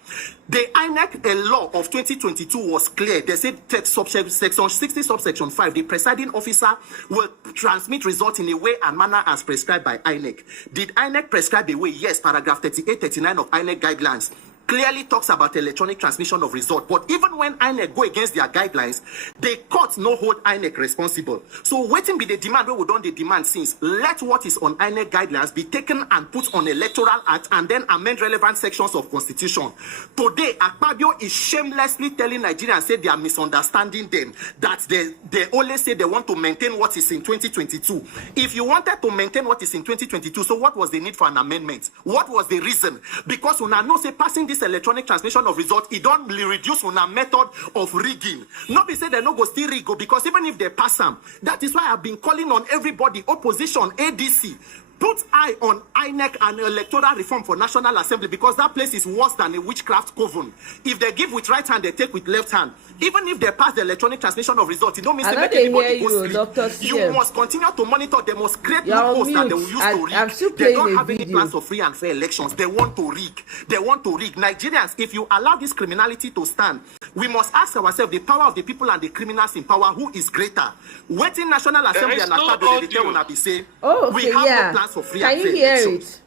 The INEC law of 2022 was clear. They said section 60 subsection 5, the presiding officer will transmit results in a way and manner as prescribed by INEC. Did INEC prescribe a way? Yes, paragraph 38, 39 of INEC guidelines clearly talks about electronic transmission of result. But even when INEC go against their guidelines, the courts no hold INEC responsible. So waiting be the demand where we don't the demand since. Let what is on INEC guidelines be taken and put on electoral act and then amend relevant sections of constitution. Today, Akpabio is shamelessly telling Nigerians say they are misunderstanding them, that they only say they want to maintain what is in 2022. If you wanted to maintain what is in 2022, so what was the need for an amendment? What was the reason? Because when I know say passing this electronic transmission of results, it don't reduce on a method of rigging. Not be say they no go still rig, because even if they pass them, that is why I've been calling on everybody, opposition, ADC, put eye on INEC and electoral reform for National Assembly, because that place is worse than a witchcraft coven. If they give with right hand, they take with left hand. Even if they pass the electronic transmission of results, it don't mean to make anybody go sleep. You must continue to monitor. They must create loopholes that they will use to rig. They don't have any plans for free and fair elections. They want to rig. They want to rig. Nigerians, if you allow this criminality to stand, we must ask ourselves, the power of the people and the criminals in power, who is greater? Waiting National Assembly and Akpabio, they tell be say, we have no plans for free and fair elections.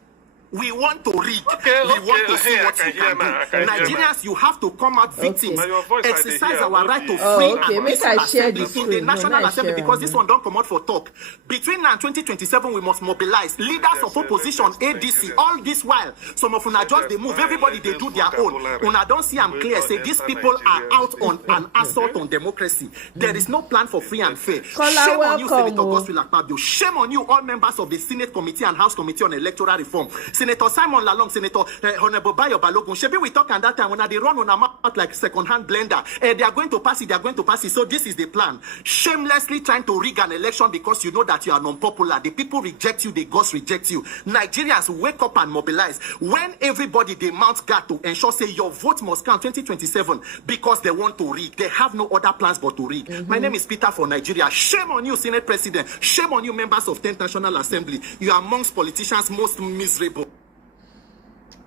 We want to read. We want to see what you can do. Nigerians, you have to come out victims. Exercise our right to free and peaceful assembly in the National Assembly, because this one don't come out for talk. Between now and 2027, we must mobilize leaders of opposition, ADC. All this while, some of una just they move. Everybody they do their own. Una don't see I'm clear. Say these people are out on an assault on democracy. There is no plan for free and fair. Shame on you, Senator Godswill Akpabio. Shame on you, all members of the Senate Committee and House Committee on Electoral Reform. Senator Simon Lalong, Senator Honorable Bayo Balogun. Shebi we talk at that time when they run on a mouth like second-hand blender. They are going to pass it. They are going to pass it. So this is the plan. Shamelessly trying to rig an election because you know that you are non-popular. The people reject you. The gods reject you. Nigerians, wake up and mobilize. When everybody they mount guard to ensure say your vote must count 2027 because they want to rig. They have no other plans but to rig. My name is Peter for Nigeria. Shame on you, Senate President. Shame on you, members of 10th National Assembly. You are amongst politicians most miserable.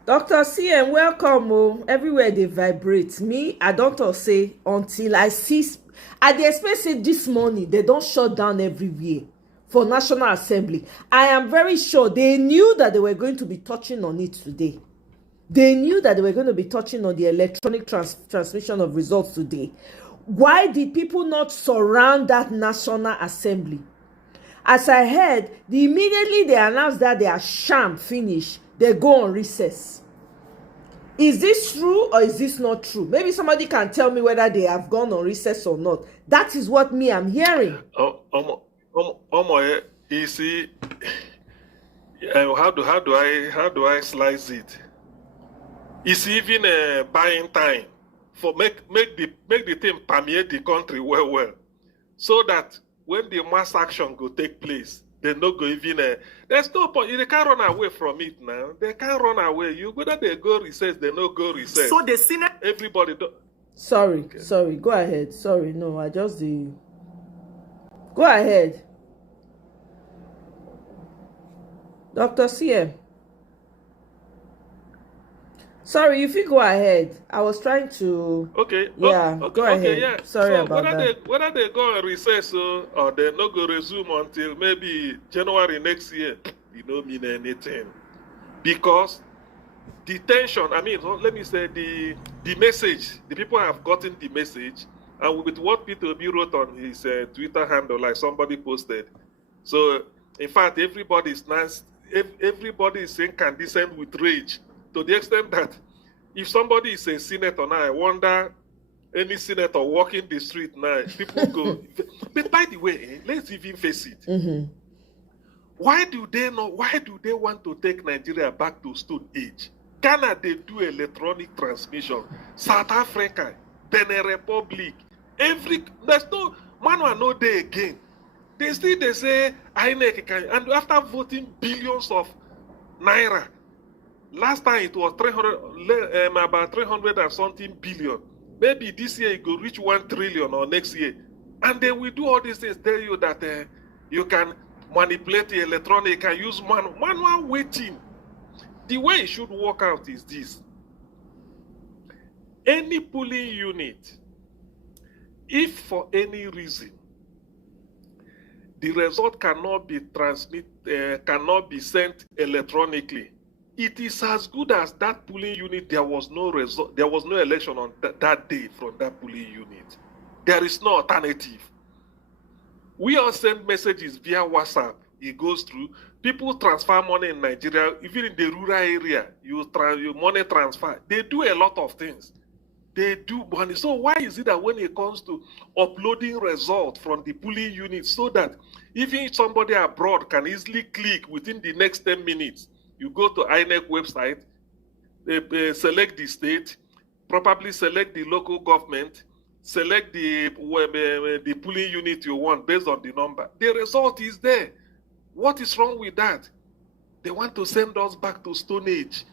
Dr. CM, welcome. Oh, everywhere they vibrate. Me, I don't talk say until I see. I dey expect say this morning they don't shut down everywhere for National Assembly. I am very sure they knew that they were going to be touching on it today. They knew that they were going to be touching on the electronic transmission of results today. Why did people not surround that National Assembly? As I heard, immediately they announced that their sham finished, they go on recess. Is this true or is this not true? Maybe somebody can tell me whether they have gone on recess or not. That is what me I'm hearing. You see, how do I slice it? It's even buying time for make the thing permeate the country well, so that when the mass action go take place, they no go even. There's no point. They can't run away from it now. They can't run away. You whether they go recess, they no go recess. So the Senate. Everybody do. Sorry. Go ahead. Sorry, no, I just the. Go ahead, Dr. CM. Sorry, if you go ahead. I was trying to. Okay. Yeah. Go ahead. Okay, yeah. Sorry so about that. Whether they go on recess or they no go resume until maybe January next year, it don't mean anything, because the tension. I mean, let me say the message. The people have gotten the message, and with what Peter B wrote on his Twitter handle, like somebody posted. So in fact, everybody is incandescent with rage, to the extent that if somebody is a senator now, I wonder any senator walking the street now, people go. But by the way, let's even face it. Why do they want to take Nigeria back to stone age? Ghana, they do electronic transmission. South Africa, Benin Republic, There's no manual no day again. They say INEC can, and after voting billions of naira, last time it was 300, about 300 and something billion. Maybe this year it will reach 1 trillion or next year. And they will do all these things, tell you that you can manipulate the electronic, you can use manual waiting. The way it should work out is this. Any polling unit, if for any reason the result cannot be cannot be sent electronically, it is as good as that polling unit. There was no result, there was no election on that day from that polling unit. There is no alternative. We all send messages via WhatsApp. It goes through. People transfer money in Nigeria, even in the rural area. You money transfer. They do a lot of things. They do money. So why is it that when it comes to uploading results from the polling unit, so that even somebody abroad can easily click within the next 10 minutes, you go to INEC website, select the state, probably select the local government, select the polling unit you want based on the number. The result is there. What is wrong with that? They want to send us back to Stone Age.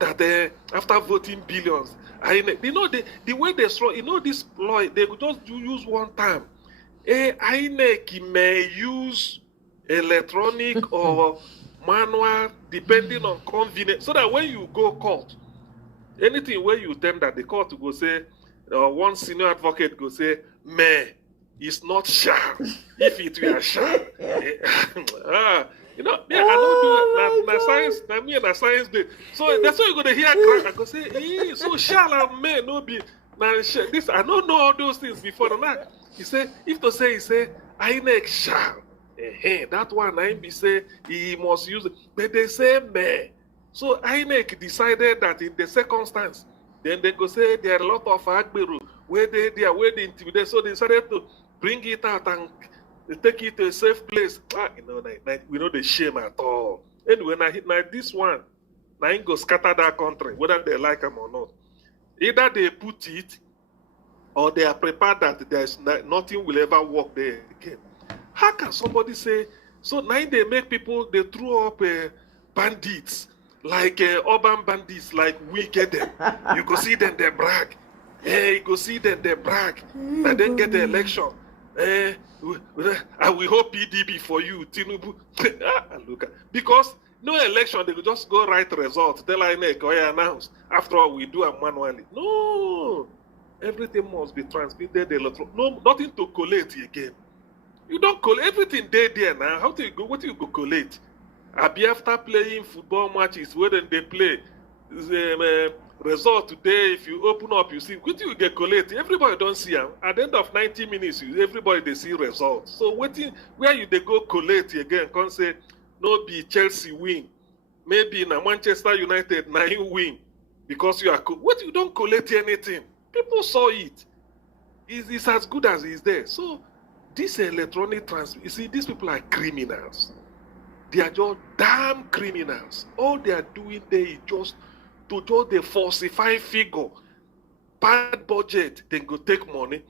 That after voting billions, you know the way they throw, you know this law, they could just use one time. INEC may use electronic or manual depending on convenience, so that when you go court, anything where you tell that the court go say, one senior advocate go say, may, it's not shall. If it were shall. You know, yeah, I don't do it. Science, me and science day. So that's why you're gonna hear crack. I go say, so shall and may no be. Now this I don't know all those things before the night. He say, if to say, he say, INEC shall. That one I be say he must use it, but they say may. So INEC decided that in the circumstance, then they go say there are a lot of Agberu where they intimidate. So they decided to bring it out and take it to a safe place. You know, we know the shame at all. Anyway, now this one, now it go scatter that country, whether they like them or not. Either they put it, or they are prepared that there's nothing will ever work there again. How can somebody say, so now they make people, they throw up bandits, like urban bandits, like we get them. You go see them, they brag. You go see them, they brag. And then get the election. I will hope PDB for you, Tinubu. Look, because no election, they will just go write results. Tell INEC, announce. After all, we do them manually. No, everything must be transmitted. No, nothing to collate again. You don't collate everything there now. How do you go? What do you go collate? Abi after playing football matches, where then they play result today, if you open up, you see, what do you get collate? Everybody don't see them. At the end of 90 minutes, everybody they see results. So waiting, where you they go collate again? Can't say no be Chelsea win, maybe na Manchester United na you win because you are what you don't collate anything. People saw it. It's as good as it's there. So this electronic transfer, you see, these people are criminals. They are just damn criminals. All they are doing there is just the falsify figure, bad budget, then go take money,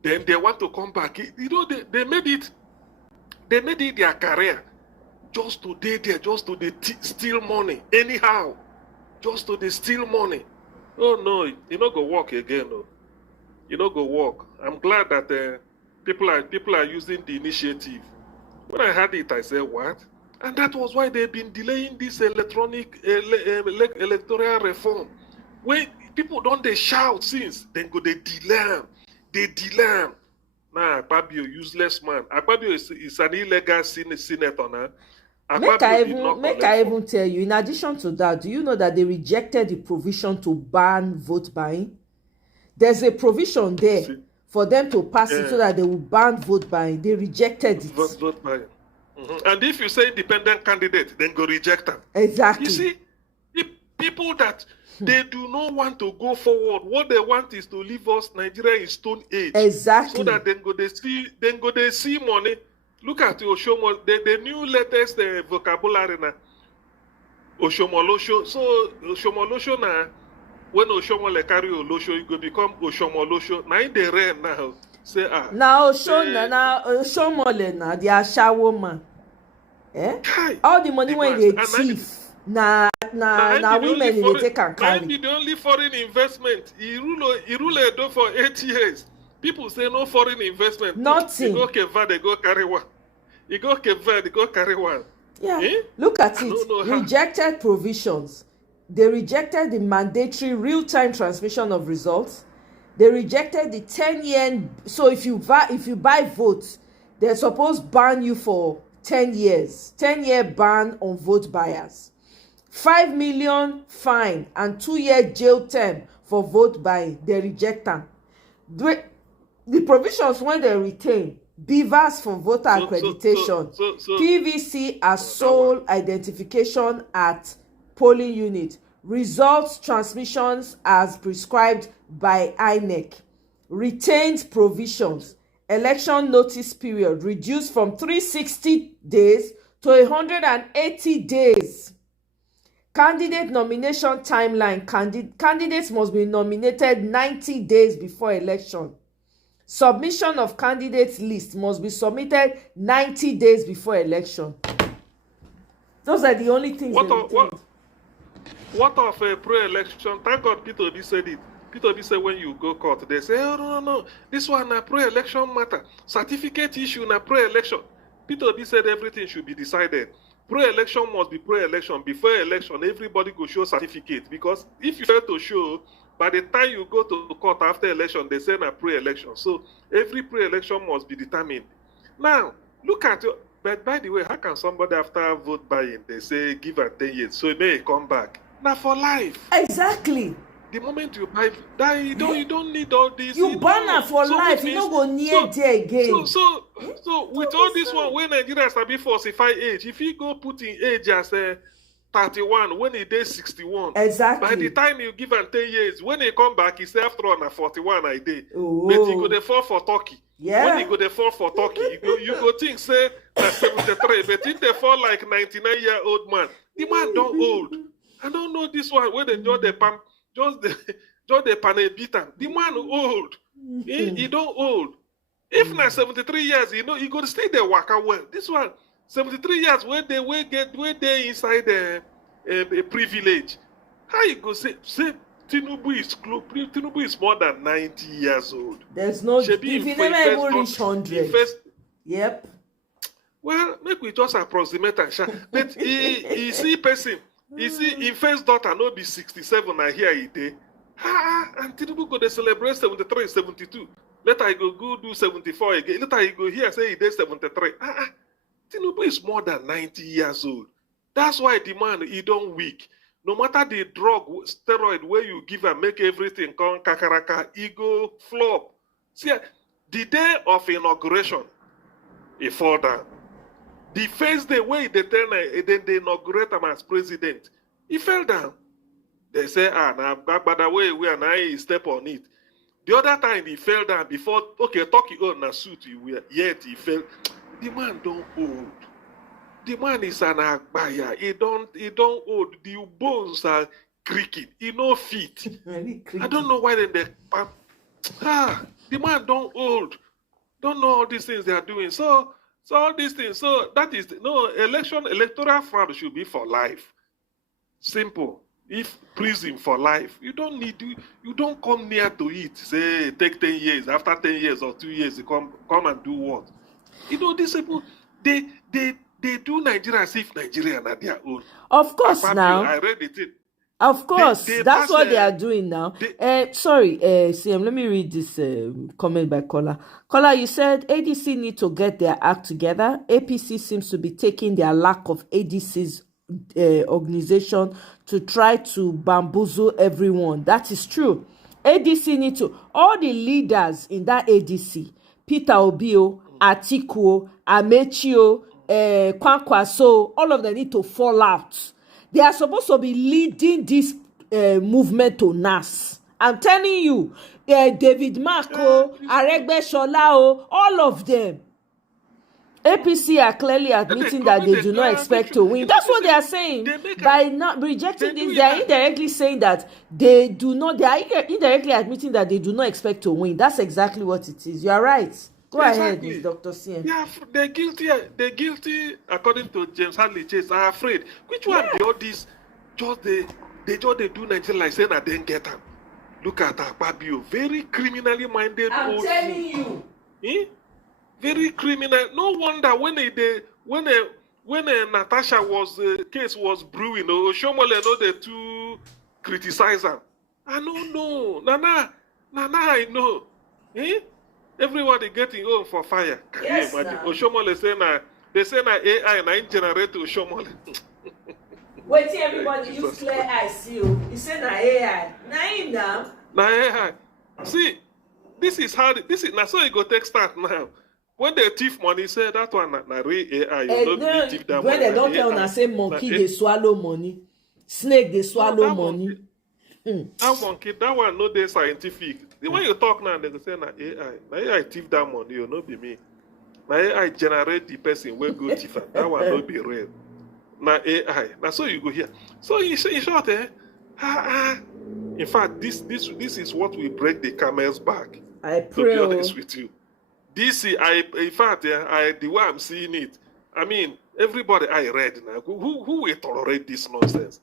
then they want to come back. You know, they made it their career just to day there, just to steal money anyhow, just to steal money. Oh no, you not go work again. No, you not go work. I'm glad that people are using the initiative. When I heard it, I said, what? And that was why they've been delaying this electronic electoral reform. When people don't they shout since, then go they delay them. Nah, Akpabio, useless man. Akpabio is an illegal senator now. Make I even tell you, in addition to that, do you know that they rejected the provision to ban vote buying? There's a provision there for them to pass it so that they will ban vote buying. They rejected it. Vote buying. And if you say independent candidate, then go reject them. Exactly. You see, the people that they do not want to go forward, what they want is to leave us Nigeria in Stone Age. Exactly. So that they see money. Look at Oshomo, the new latest vocabulary now. Oshomolosho. So Oshomolosho now, when Oshomole carry Olosho, you go become Oshomolosho. Now in the rain now. Say now Oshomole na the Ashawo man. All the money when they chief na women they take and carry. Be the only foreign investment. He rule Edo for 8 years. People say no foreign investment. Nothing. You go Keva, they go carry one. You go Keva, they go carry one. Yeah. Look at it. Rejected provisions. They rejected the mandatory real-time transmission of results. They rejected the 10-year. So if you buy votes, they're supposed to ban you for 10 years. 10-year ban on vote buyers. 5 million fine and 2-year jail term for vote buying. They reject them. The provisions when they retain beavers for voter accreditation, PVC as sole identification at polling unit, results transmissions as prescribed by INEC, retained provisions, election notice period reduced from 360 days to 180 days. Candidate nomination timeline, candidates must be nominated 90 days before election. Submission of candidates list must be submitted 90 days before election. Those are the only things. What of a pre-election? Thank God Peter Obi said it. Peter Obi said when you go court, they say, oh, no. This one a pre-election matter. Certificate issue na pre-election. Peter Obi said everything should be decided. Pre-election must be pre-election. Before election, everybody go show certificate. Because if you fail to show, by the time you go to court after election, they say na pre-election. So every pre-election must be determined. Now, look at it. But by the way, how can somebody after vote buying, they say give and 10 years, so it may come back? Now for life. Exactly. The moment you buy that, you don't need all this. You burn her for life, you don't go near there again. So with all this one, when Nigerians are be falsify age, if you go put in age as 31, when he day 61. Exactly. By the time you give him 10 years, when he come back, he say after all na 41 a day. But he go dey fall for Turkey. Yeah. When he go dey fall for Turkey, you go think say na 73, but if they fall like 99-year-old man, the man don't old. I don't know this one where they just the pam, just the panel beat him. The man old. He don't old. If na 73 years, you know, he go stay there waka well. This one 73 years where they inside a privilege. How you go say Tinubu is close? Tinubu is more than 90 years old. There's no. If he never even reach 100. Yep. Well, make we just approximate and share. But he see person. He see in first daughter no be 67 I hear he dey. And Tinubu go dey celebrate 73, 72. Later he go do 74 again. Later he go here say he dey 73. Tinubu is more than 90 years old. That's why the man, he don't weak. No matter the drug, steroid, where you give and make everything come kakaraka, he go flop. See, the day of inauguration, he fall down. The first day where then they inaugurate him as president, he fell down. They say, now by the way, we are now he step on it. The other time he fell down before, okay, Turkey on a suit, yet he fell. The man don't old. The man is an agbaya. He don't old. The bones are creaking. He no fit. I don't know why they the man don't old. Don't know all these things they are doing. So all these things. So that is electoral fraud should be for life. Simple. If prison for life, you don't come near to it. Say take 10 years. After 10 years or 2 years, you come and do what? You know, these people, they do Nigeria as if Nigeria are their own. Of course, now. I read it. Of course, that's what they are doing now. Sorry, CM, let me read this comment by Kola. Kola, you said ADC need to get their act together. APC seems to be taking their lack of ADC's organization to try to bamboozle everyone. That is true. ADC need to, all the leaders in that ADC, Peter Obio, Atiku, Amechio, Kwankwaso, all of them need to fall out. They are supposed to be leading this movement to NASS. I'm telling you, David Marco, Aregbe Shola, all of them. APC are clearly admitting that they do not expect to win. That's what they are saying. By not rejecting this, they are indirectly saying that they do not, they are indirectly admitting that they do not expect to win. That's exactly what it is. You are right. Go ahead, Ms. Dr. CM. Yeah, they're guilty, according to James Hadley Chase, are afraid. Which one the all this they do Nigeria like saying I didn't get them. Look at Akpabio, very criminally minded. I'm telling you. Very criminal. No wonder when Natasha case was brewing, Oshomole they too criticize her. I don't know. Nana, I know. Everybody getting home for fire. Can you imagine? Oshomole say na AI na generate Oshomole. Wait till everybody use clear eyes see you. You say na AI. Na him now. Na AI. See, this is now so you go take start now. When they thief money, say that one na real AI. You don't thief that when money. They don't tell una say monkey they swallow money, snake they swallow money. That monkey, that one no dey scientific. When you talk now, they go say na AI. Na AI thief that money, you no be me. Na AI generate the person wey go thief am. That one no be real. Na AI. Na so you go here. So in short, in fact, this is what will break the camel's back. I pray. To be honest with you. In fact, the way I'm seeing it, I mean, everybody I read now, who will tolerate this nonsense?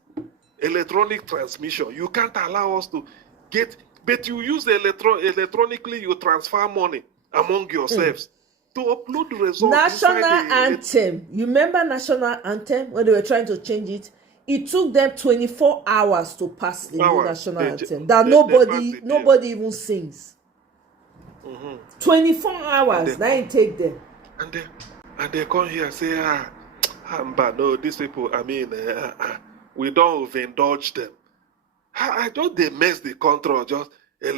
Electronic transmission. You can't allow us to get, but you use electronically, you transfer money among yourselves to upload the results. National anthem. You remember national anthem when they were trying to change it? It took them 24 hours to pass the new national anthem that nobody even sings. 24 hours, now it take them. And they come here and say, but no, these people, I mean, we don't overindulge them. I just they mess the control, just they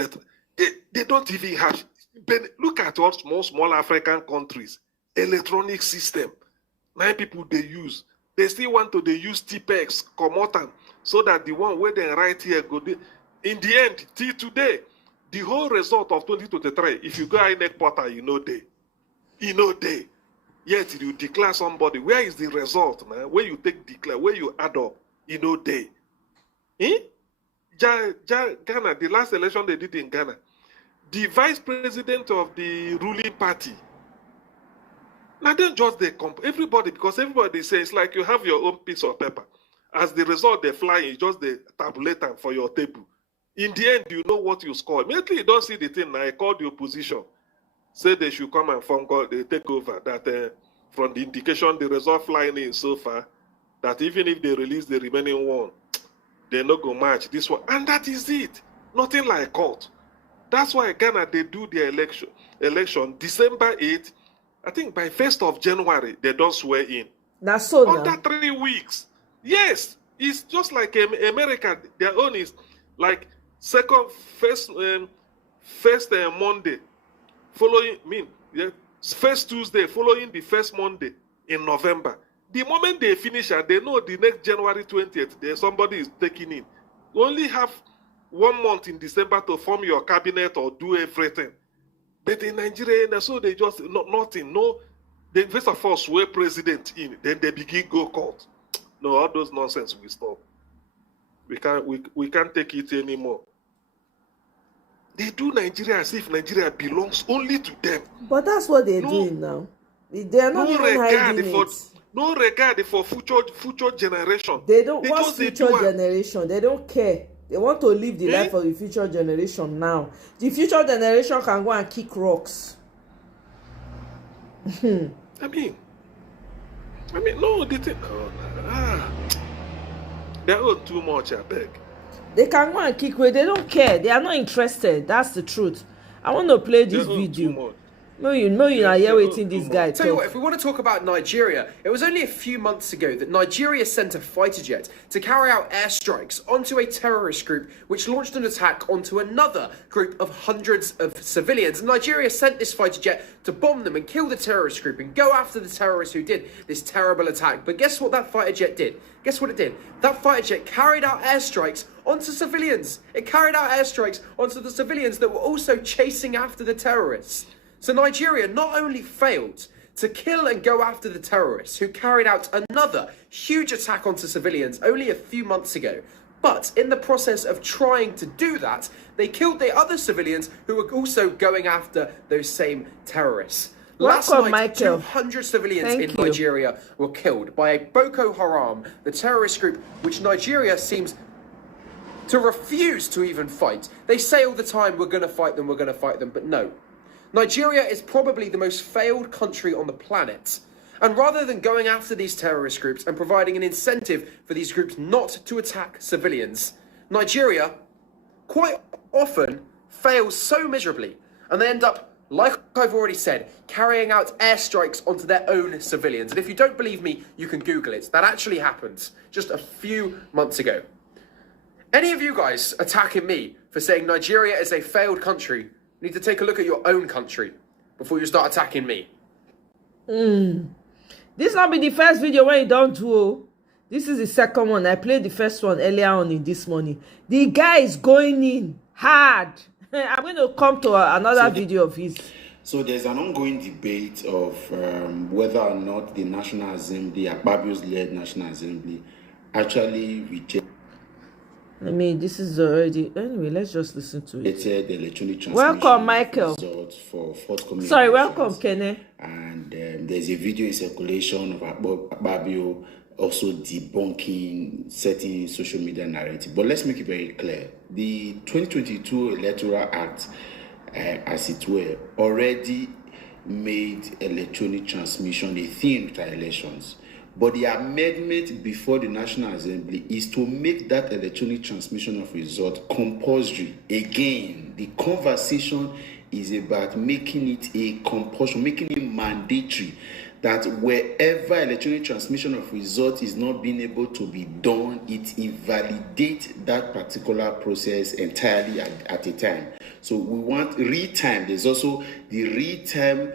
don't even have. But look at what small African countries, electronic system. 9 people they use. They still want to use TPEX, Comotan, so that the one where they write here go. In the end, till today, the whole result of 2023, if you go INEC portal, you know they. Yet you declare somebody. Where is the result, man? Where you declare, where you add up, they. Ghana, the last election they did in Ghana, the vice president of the ruling party. Now then just everybody, because everybody says like you have your own piece of paper. As the result they fly, you just the tabulate them for your table. In the end, you know what you score. Immediately you don't see the thing. Now I called the opposition. Say they should come and form God, they take over. That from the indication, the result flying in so far, that even if they release the remaining one, they're not going to match this one. And that is it. Nothing like court. That's why Ghana, they do their election December 8th. I think by 1st of January, they don't swear in. That's so under 3 weeks. Yes. It's just like America. Their own is like first Monday, first Tuesday, following the first Monday in November. The moment they finish it, they know the next January 20th, somebody is taking in. You only have 1 month in December to form your cabinet or do everything. But in Nigeria, so they just, nothing. No, they first of all swear president in, then they begin go court. No, all those nonsense will stop. We can't take it anymore. They do Nigeria as if Nigeria belongs only to them. But that's what they're doing now. They are not even hiding it. No regard for future generation. They don't want future generation. They don't care. They want to live the life of the future generation now. The future generation can go and kick rocks. I mean, no, they think, they own too much, I beg. They can go and kick away. They don't care. They are not interested. That's the truth. I want to play this video. No, you are here waiting this guy. Tell you what, if we want to talk about Nigeria, it was only a few months ago that Nigeria sent a fighter jet to carry out airstrikes onto a terrorist group which launched an attack onto another group of hundreds of civilians. And Nigeria sent this fighter jet to bomb them and kill the terrorist group and go after the terrorists who did this terrible attack. But guess what that fighter jet did? Guess what it did? That fighter jet carried out airstrikes onto civilians. It carried out airstrikes onto the civilians that were also chasing after the terrorists. So Nigeria not only failed to kill and go after the terrorists who carried out another huge attack onto civilians only a few months ago. But in the process of trying to do that, they killed the other civilians who were also going after those same terrorists. Last night, Michael. 200 civilians in Nigeria were killed by a Boko Haram, the terrorist group which Nigeria seems to refuse to even fight. They say all the time, we're going to fight them, but no. Nigeria is probably the most failed country on the planet. And rather than going after these terrorist groups and providing an incentive for these groups not to attack civilians, Nigeria quite often fails so miserably, and they end up, like I've already said, carrying out airstrikes onto their own civilians. And if you don't believe me, you can Google it. That actually happened just a few months ago. Any of you guys attacking me for saying Nigeria is a failed country need to take a look at your own country before you start attacking me. This not be the first video when you don't do. This is the second one. I played the first one earlier on in this morning. The guy is going in hard. I'm going to come to another video of his. So there's an ongoing debate of whether or not the National Assembly, Akpabio's-led National Assembly, actually rejected. I mean, this is already... Anyway, let's just listen to it. The electronic transmission. Welcome, Michael. For forthcoming Sorry, welcome, Kene. And there's a video in circulation of Akpabio also debunking certain social media narrative. But let's make it very clear. The 2022 Electoral Act, as it were, already made electronic transmission a thing with our elections. But the amendment before the National Assembly is to make that electronic transmission of result compulsory. Again, the conversation is about making it a compulsion, making it mandatory, that wherever electronic transmission of result is not being able to be done, it invalidates that particular process entirely at a time. So we want real-time. There's also the real-time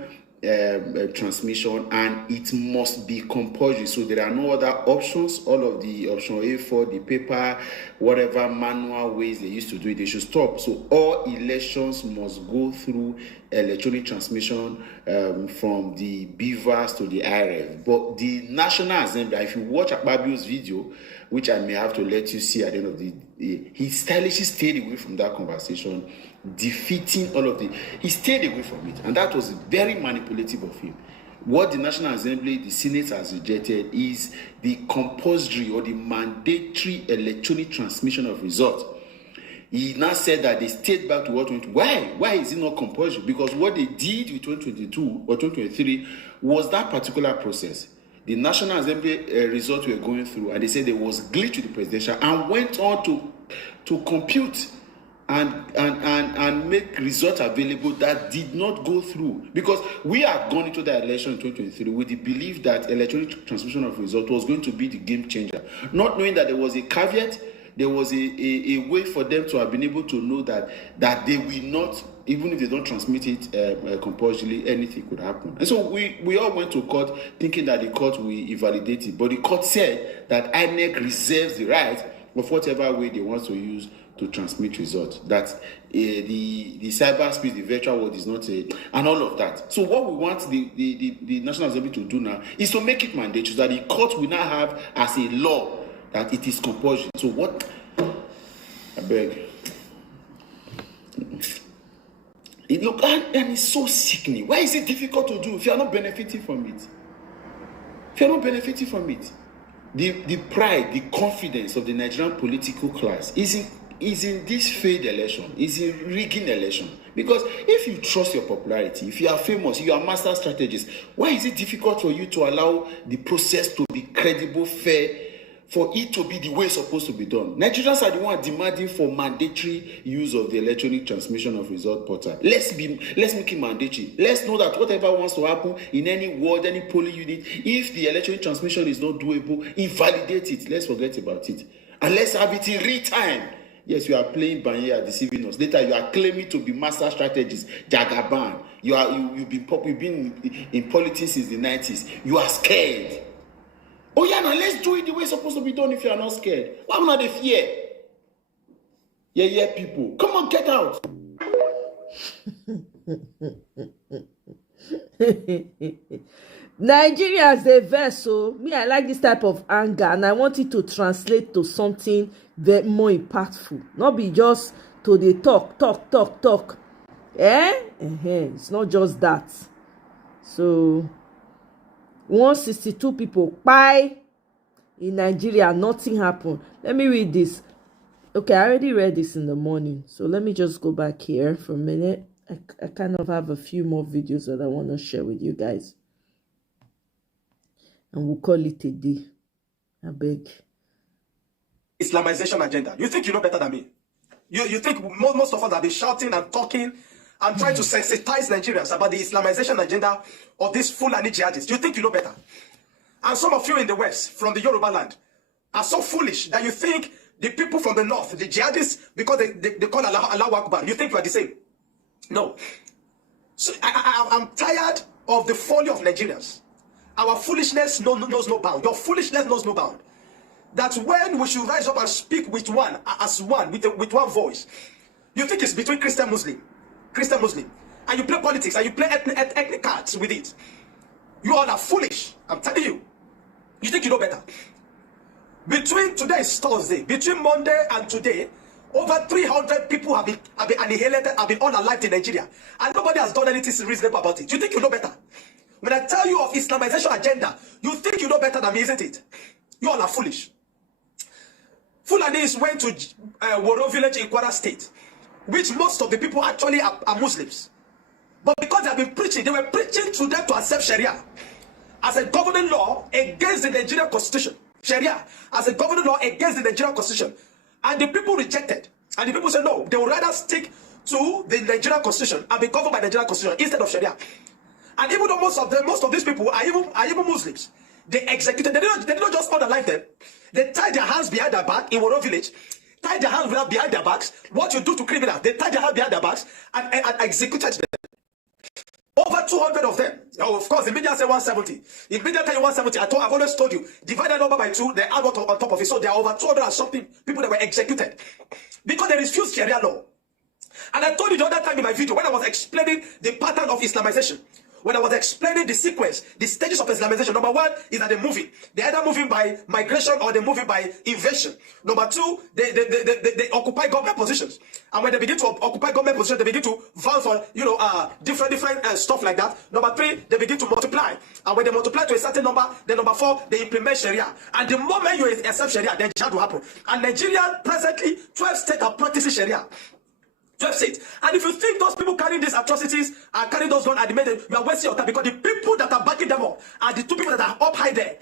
transmission, and it must be compulsory. So there are no other options. All of the option A4, the paper, whatever manual ways they used to do it, they should stop. So all elections must go through electronic transmission from the BVAS to the IRF. But the National Assembly, if you watch Akpabio's video, which I may have to let you see at the end of the day, he stylishly stayed away from that conversation, defeating all of the... He stayed away from it, and that was very manipulative of him. What the National Assembly, the Senate has rejected is the compulsory or the mandatory electronic transmission of results. He now said that they stayed back to what went. Why is it not compulsory? Because what they did with 2022 or 2023 was that particular process. The National Assembly results were going through, and they said there was glitch with the presidential, and went on to compute and make results available that did not go through. Because we had gone into the election in 2023 with the belief that electronic transmission of results was going to be the game changer, not knowing that there was a caveat. There was a way for them to have been able to know that they will not, even if they don't transmit it compulsorily, anything could happen. And so we all went to court thinking that the court will invalidate it. But the court said that INEC reserves the right of whatever way they want to use to transmit results. That the cyberspace, the virtual world is not and all of that. So what we want the National Assembly to do now is to make it mandatory, that the court will now have as a law that it is compulsory. So what? I beg. Look, and it's so sickening. Why is it difficult to do if you are not benefiting from it? If you are not benefiting from it, the pride, the confidence of the Nigerian political class is in this failed election, is in rigging election. Because if you trust your popularity, if you are famous, you are master strategist, why is it difficult for you to allow the process to be credible, fair, for it to be the way it's supposed to be done? Nigerians are the ones demanding for mandatory use of the electronic transmission of result portal. Let's make it mandatory. Let's know that whatever wants to happen in any ward, any polling unit, if the electronic transmission is not doable, invalidate it. Let's forget about it. And let's have it in real time. Yes, you are playing Banya, deceiving us. Later, you are claiming to be master strategist, Jagaban. You've been in politics since the 90s. You are scared. Oh yeah, now let's do it the way it's supposed to be done if you are not scared. Why not the fear? Yeah, people. Come on, get out. Nigerians dey vex so me I like this type of anger and I want it to translate to something very more impactful, not be just to dey talk. It's not just that. So 162 people kpai in Nigeria, nothing happened. Let me read this. Okay, I already read this in the morning, so let me just go back here for a minute. I kind of have a few more videos that I want to share with you guys, and we'll call it a day. I beg. Islamization agenda. You think you know better than me? You think most of us have been shouting and talking and trying to sensitize Nigerians about the Islamization agenda of these Fulani jihadists? You think you know better? And some of you in the West, from the Yoruba land, are so foolish that you think the people from the North, the jihadists, because they call Allah Akbar, you think you are the same. No. So I'm tired of the folly of Nigerians. Our foolishness knows no bound. Your foolishness knows no bound. That when we should rise up and speak with one, with one voice, you think it's between Christian Muslim, and you play politics and you play ethnic cards with it. You all are foolish. I'm telling you. You think you know better. Between today is Thursday, between Monday and today, over 300 people have been annihilated, have been unalived in Nigeria, and nobody has done anything reasonable about it. You think you know better? When I tell you of Islamization agenda, you think you know better than me, isn't it? You all are foolish. Fulanis went to Woro village in Kwara State, which most of the people actually are Muslims. But because they have been preaching, they were preaching to them to accept Sharia as a governing law against the Nigerian constitution. Sharia as a governing law against the Nigerian constitution. And the people rejected. And the people said no, they would rather stick to the Nigerian constitution and be governed by the Nigerian constitution instead of Sharia. And even though most of these people are even Muslims, they executed, they did not just unalive them. They tied their hands behind their back in Woro village, tied their hands behind their backs. What you do to criminals, they tied their hands behind their backs and executed them. Over 200 of them. Now, of course, the media say 170. If media tell you 170, I've always told you, divide that number by 2, they add what on top of it. So there are over 200 and something people that were executed because they refused Sharia law. And I told you the other time in my video when I was explaining the pattern of Islamization. When I was explaining the sequence, the stages of Islamization, number 1 is that they're moving. They're either moving by migration or they're moving by invasion. Number 2, they occupy government positions. And when they begin to occupy government positions, they begin to vow for, different stuff like that. Number 3, they begin to multiply. And when they multiply to a certain number, then number 4, they implement Sharia. And the moment you accept Sharia, then jihad will happen. And Nigeria, presently, 12 states are practicing Sharia. 12 states. And if you think those people carrying these atrocities are carrying those guns at the minute, you are wasting your time because the people that are backing them up are the 2 people that are up high there.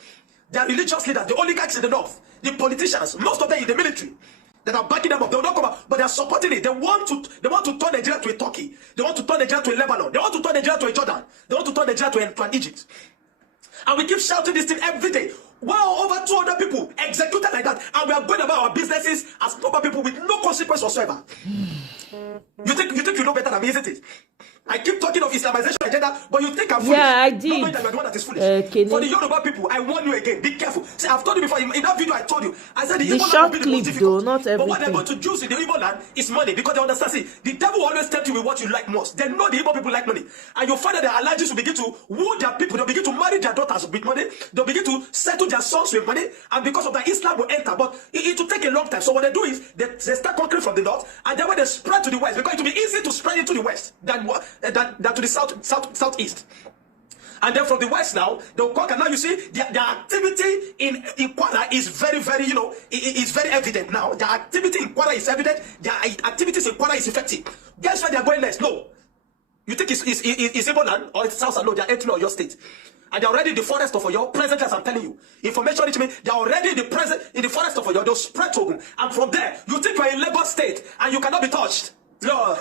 They are religious leaders, the oligarchs in the north, the politicians, most of them in the military that are backing them up. They will not come out, but they are supporting it. They want to turn Nigeria to a Turkey. They want to turn Nigeria to a Lebanon. They want to turn Nigeria to a Jordan. They want to turn Nigeria to an Egypt. And we keep shouting this thing every day. Wow, over 200 people executed like that, and we are going about our businesses as proper people with no consequence whatsoever. You think you know better than me, isn't it? I keep talking of Islamization agenda, but you think I'm foolish. Yeah, I did. Not knowing that you're the one that is foolish. For the Yoruba people, I warn you again, be careful. See, I've told you before, in that video I told you, I said the Igbo land will be the most difficult. Not everything. But what they're going to use in the Igbo land is money, because they understand, see, the devil will always tempt you with what you like most. They know the Igbo people like money. And you'll find that their allergies will begin to woo their people. They'll begin to marry their daughters with money. They'll begin to settle their sons with money. And because of that, Islam will enter. But it will take a long time. So what they do is, they start conquering from the north, and then when they spread to the west, because it will be easy to spread into the west than to the southeast. And then from the west now, they'll conquer. Now you see, their activity in Kwara is very, very, is very evident now. Their activity in Kwara is evident. Their activities in Kwara is effective. Guess where they're going next? No. You think it's Igbo land or it's South? No, they're entering your state. And they're already in the forest of Oyo, presently as I'm telling you. Information reach me, they're already in the forest of Oyo. They'll spread to Ogun. And from there, you think you're in Lagos State and you cannot be touched. No.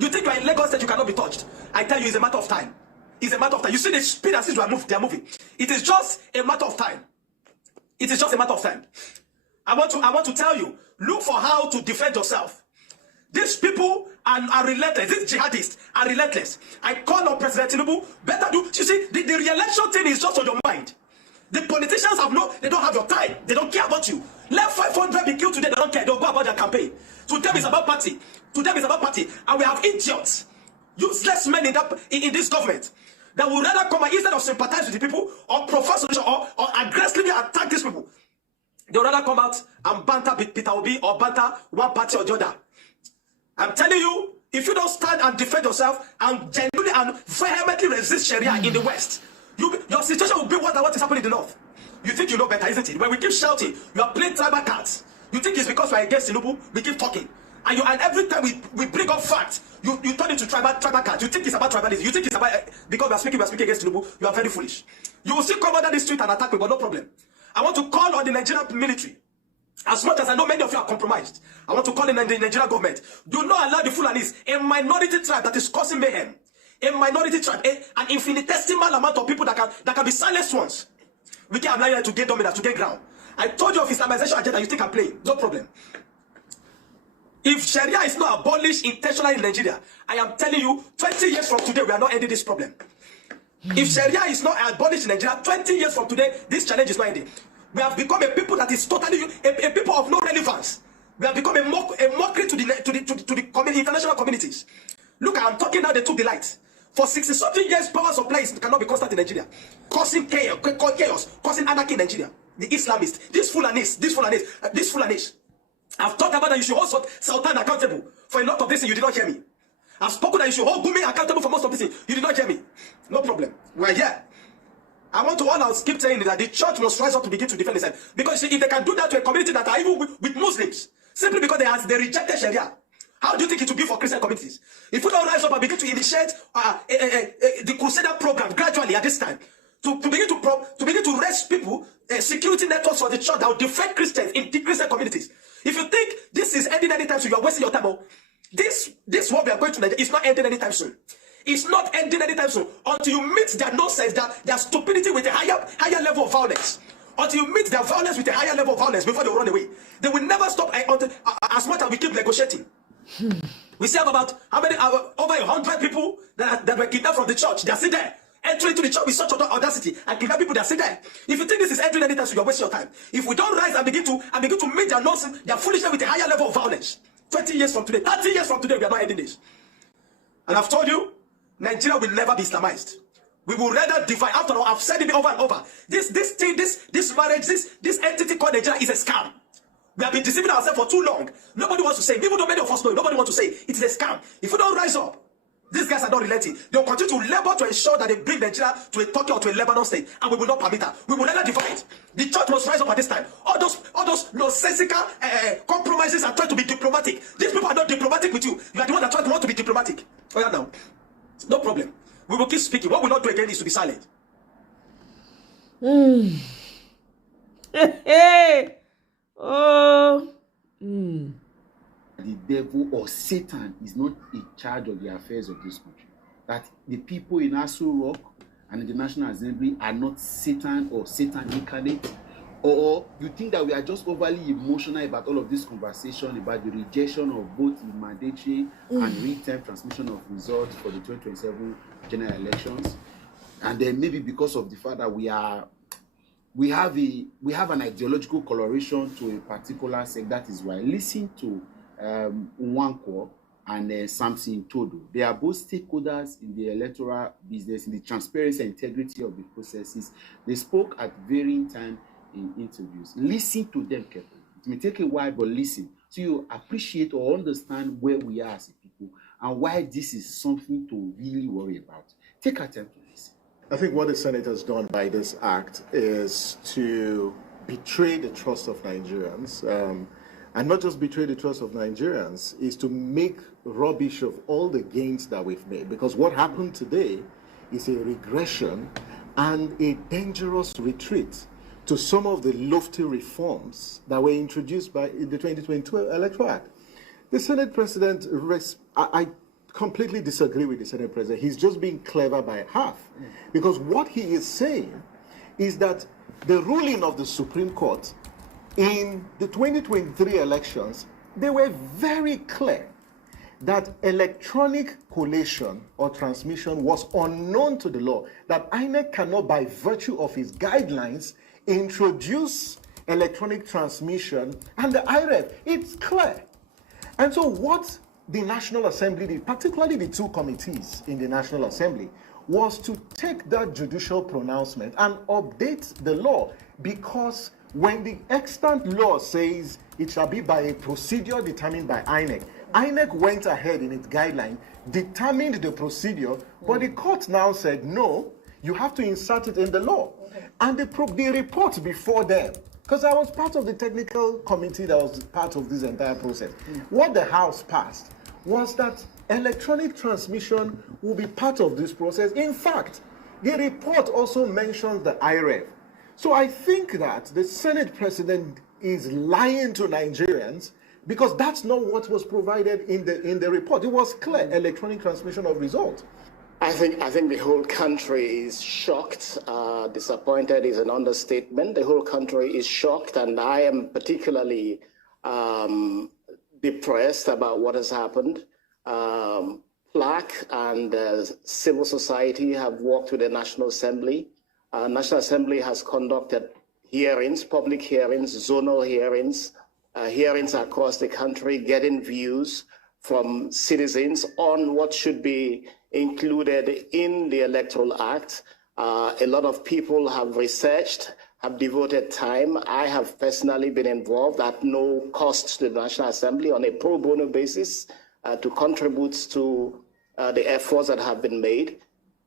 You think you're in Lagos State, you cannot be touched. I tell you, it's a matter of time. It's a matter of time. You see the speed at which they are moving. It is just a matter of time. It is just a matter of time. I want to tell you, look for how to defend yourself. These people are relentless. These jihadists are relentless. I call on President Tinubu, better do. You see, the re-election thing is just on your mind. The politicians they don't have your time. They don't care about you. Let 500 be killed today, they don't care. They'll go about their campaign. To them, it's about party. To them, it's about party. And we have idiots, useless men in this government that would rather come and instead of sympathize with the people or profess solution or aggressively attack these people, they would rather come out and banter Peter Obi or banter one party or the other. I'm telling you, if you don't stand and defend yourself and genuinely and vehemently resist Sharia in the West, your situation will be what is happening in the North. You think you know better, isn't it? When we keep shouting, you are playing tribal cards. You think it's because we are against Tinubu, we keep talking. And every time we bring up facts, you turn into tribal cards. You think it's about tribalism. You think it's about, because we are speaking against Tinubu, you are very foolish. You will still come under the street and attack me, but no problem. I want to call on the Nigerian military. As much as I know many of you are compromised, I want to call in the Nigerian government. Do not allow the Fulanis, a minority tribe that is causing mayhem, a minority tribe, an infinitesimal amount of people that can be silenced once. We can allow you to gain dominance, to gain ground. I told you of Islamization agenda, you think I'm playing. No problem. If Sharia is not abolished intentionally in Nigeria, I am telling you, 20 years from today, we are not ending this problem. If Sharia is not abolished in Nigeria, 20 years from today, this challenge is not ending. We have become a people that is totally a people of no relevance. We have become a mockery to the international communities. Look, I'm talking now, they took the light. For 60-something years, power supplies cannot be constant in Nigeria. Causing chaos, causing anarchy in Nigeria. The Islamists, these Fulanis. I've talked about that you should hold Sultan accountable for a lot of this, and you did not hear me. I've spoken that you should hold Gumi accountable for most of this, you did not hear me. No problem. We're here. I want to all I'll keep saying that the church must rise up to begin to defend itself. Because if they can do that to a community that are even with Muslims, simply because they rejected Sharia, how do you think it will be for Christian communities? If we don't rise up and begin to initiate the Crusader program gradually at this time, to begin to raise people, security networks for the church that will defend Christians in the Christian communities. If you think this is ending anytime soon, you are wasting your time. This what we are going to Nigeria is not ending anytime soon. It's not ending anytime soon until you meet their nonsense, their stupidity with a higher level of violence. Until you meet their violence with a higher level of violence before they run away. They will never stop as much as we keep negotiating. We see about over 100 people that were kidnapped from the church. They are still there. Entering to the church with such audacity and kidnap people, they are still there. If you think this is entering anytime soon, you're wasting your time. If we don't rise and begin to meet their nonsense, their foolishness with a higher level of violence, 20 years from today, 30 years from today, we are not ending this. And I've told you, Nigeria will never be Islamized. We will rather divide. After all, I've said it over and over. This marriage, this entity called Nigeria is a scam. We have been deceiving ourselves for too long. Nobody wants to say it. Even though many of us know it, nobody wants to say it. It is a scam. If we don't rise up, these guys are not relenting. They will continue to labor to ensure that they bring Nigeria to a Turkey or to a Lebanon state, and we will not permit that. We will never divide. The church must rise up at this time. All those nonsensical compromises are trying to be diplomatic. These people are not diplomatic with you. You are the one that want to be diplomatic. Oh yeah, now. No problem. We will keep speaking. What we will not do again is to be silent. The devil or Satan is not in charge of the affairs of this country. That the people in Aso Rock and in the National Assembly are not Satan or Satan incarnate. Or you think that we are just overly emotional about all of this conversation about the rejection of both the mandatory and real-time transmission of results for the 2027 general elections, and then maybe because of the fact that we have an ideological coloration to a particular sect. That is why listen to Nwankwo and Samson Todo. They are both stakeholders in the electoral business, in the transparency and integrity of the processes. They spoke at varying times in interviews. Listen to them carefully. It may take a while, but listen so you appreciate or understand where we are as a people and why this is something to really worry about. Take our time to listen. I think what the Senate has done by this act is to betray the trust of Nigerians, and not just betray the trust of Nigerians, is to make rubbish of all the gains that we've made. Because what happened today is a regression and a dangerous retreat to some of the lofty reforms that were introduced by the 2022 Electoral Act. The Senate President, I completely disagree with the Senate President. He's just being clever by half. Because what he is saying is that the ruling of the Supreme Court in the 2023 elections, they were very clear that electronic collation or transmission was unknown to the law, that INEC cannot, by virtue of its guidelines, introduce electronic transmission, and the IREF, it's clear. And so what the National Assembly did, particularly the two committees in the National Assembly, was to take that judicial pronouncement and update the law, because when the extant law says it shall be by a procedure determined by INEC, INEC went ahead in its guideline, determined the procedure, but the court now said, no, you have to insert it in the law. And the report before them, because I was part of the technical committee that was part of this entire process, what the House passed was that electronic transmission will be part of this process. In fact, the report also mentions the IREV. So I think that the Senate President is lying to Nigerians, because that's not what was provided in the report. It was clear, electronic transmission of results. I think the whole country is shocked. Disappointed is an understatement. The whole country is shocked, and I am particularly depressed about what has happened. PLAC and civil society have worked with the National Assembly. National Assembly has conducted hearings, public hearings, zonal hearings, hearings across the country, getting views from citizens on what should be included in the Electoral Act. A lot of people have researched, have devoted time. I have personally been involved at no cost to the National Assembly on a pro bono basis to contribute to the efforts that have been made.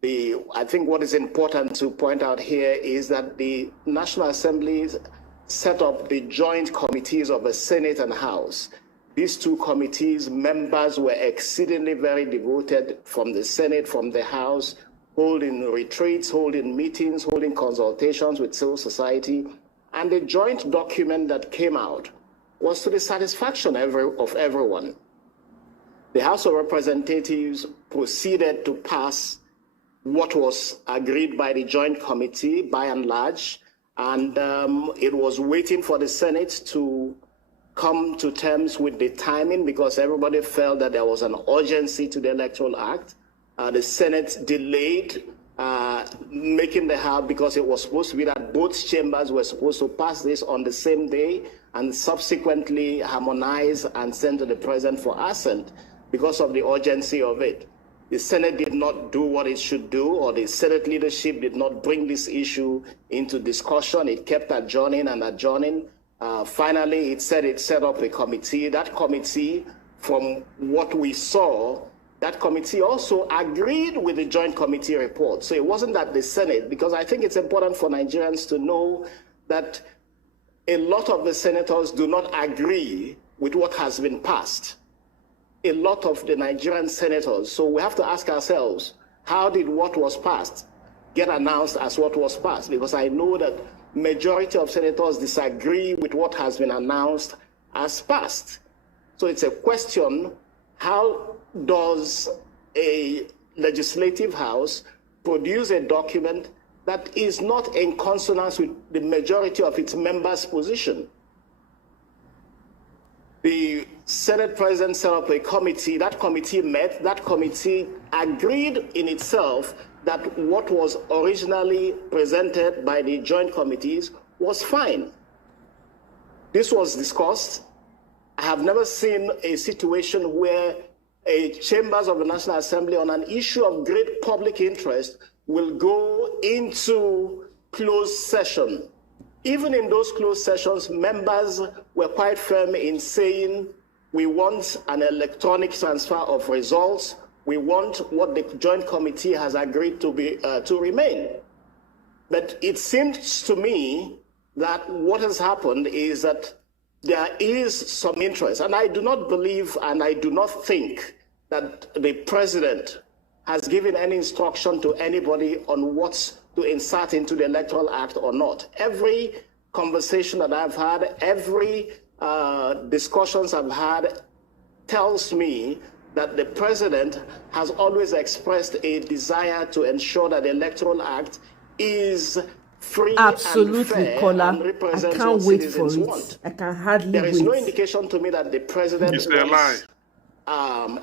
I think what is important to point out here is that the National Assembly set up the joint committees of the Senate and House. These two committees, members were exceedingly very devoted from the Senate, from the House, holding retreats, holding meetings, holding consultations with civil society. And the joint document that came out was to the satisfaction of everyone. The House of Representatives proceeded to pass what was agreed by the joint committee by and large, and it was waiting for the Senate to come to terms with the timing, because everybody felt that there was an urgency to the Electoral Act. The Senate delayed making the House, because it was supposed to be that both chambers were supposed to pass this on the same day and subsequently harmonize and send to the President for assent because of the urgency of it. The Senate did not do what it should do, or the Senate leadership did not bring this issue into discussion. It kept adjourning and adjourning. Finally, it said it set up a committee. That committee, from what we saw, that committee also agreed with the joint committee report. So it wasn't that the Senate, because I think it's important for Nigerians to know that a lot of the senators do not agree with what has been passed. A lot of the Nigerian senators. So we have to ask ourselves, how did what was passed get announced as what was passed? Because I know that majority of senators disagree with what has been announced as passed. So it's a question, how does a legislative house produce a document that is not in consonance with the majority of its members' position? The Senate President set up a committee. That committee met. That committee agreed in itself that what was originally presented by the joint committees was fine. This was discussed. I have never seen a situation where a chambers of the National Assembly on an issue of great public interest will go into closed session. Even in those closed sessions, members were quite firm in saying, we want an electronic transfer of results. We want what the joint committee has agreed to remain. But it seems to me that what has happened is that there is some interest. And I do not believe and I do not think that the President has given any instruction to anybody on what to insert into the Electoral Act or not. Every conversation that I've had, every discussions I've had tells me that the President has always expressed a desire to ensure that the Electoral Act is free and fair and represents what citizens want. I can hardly wait. There is no indication to me that the President wants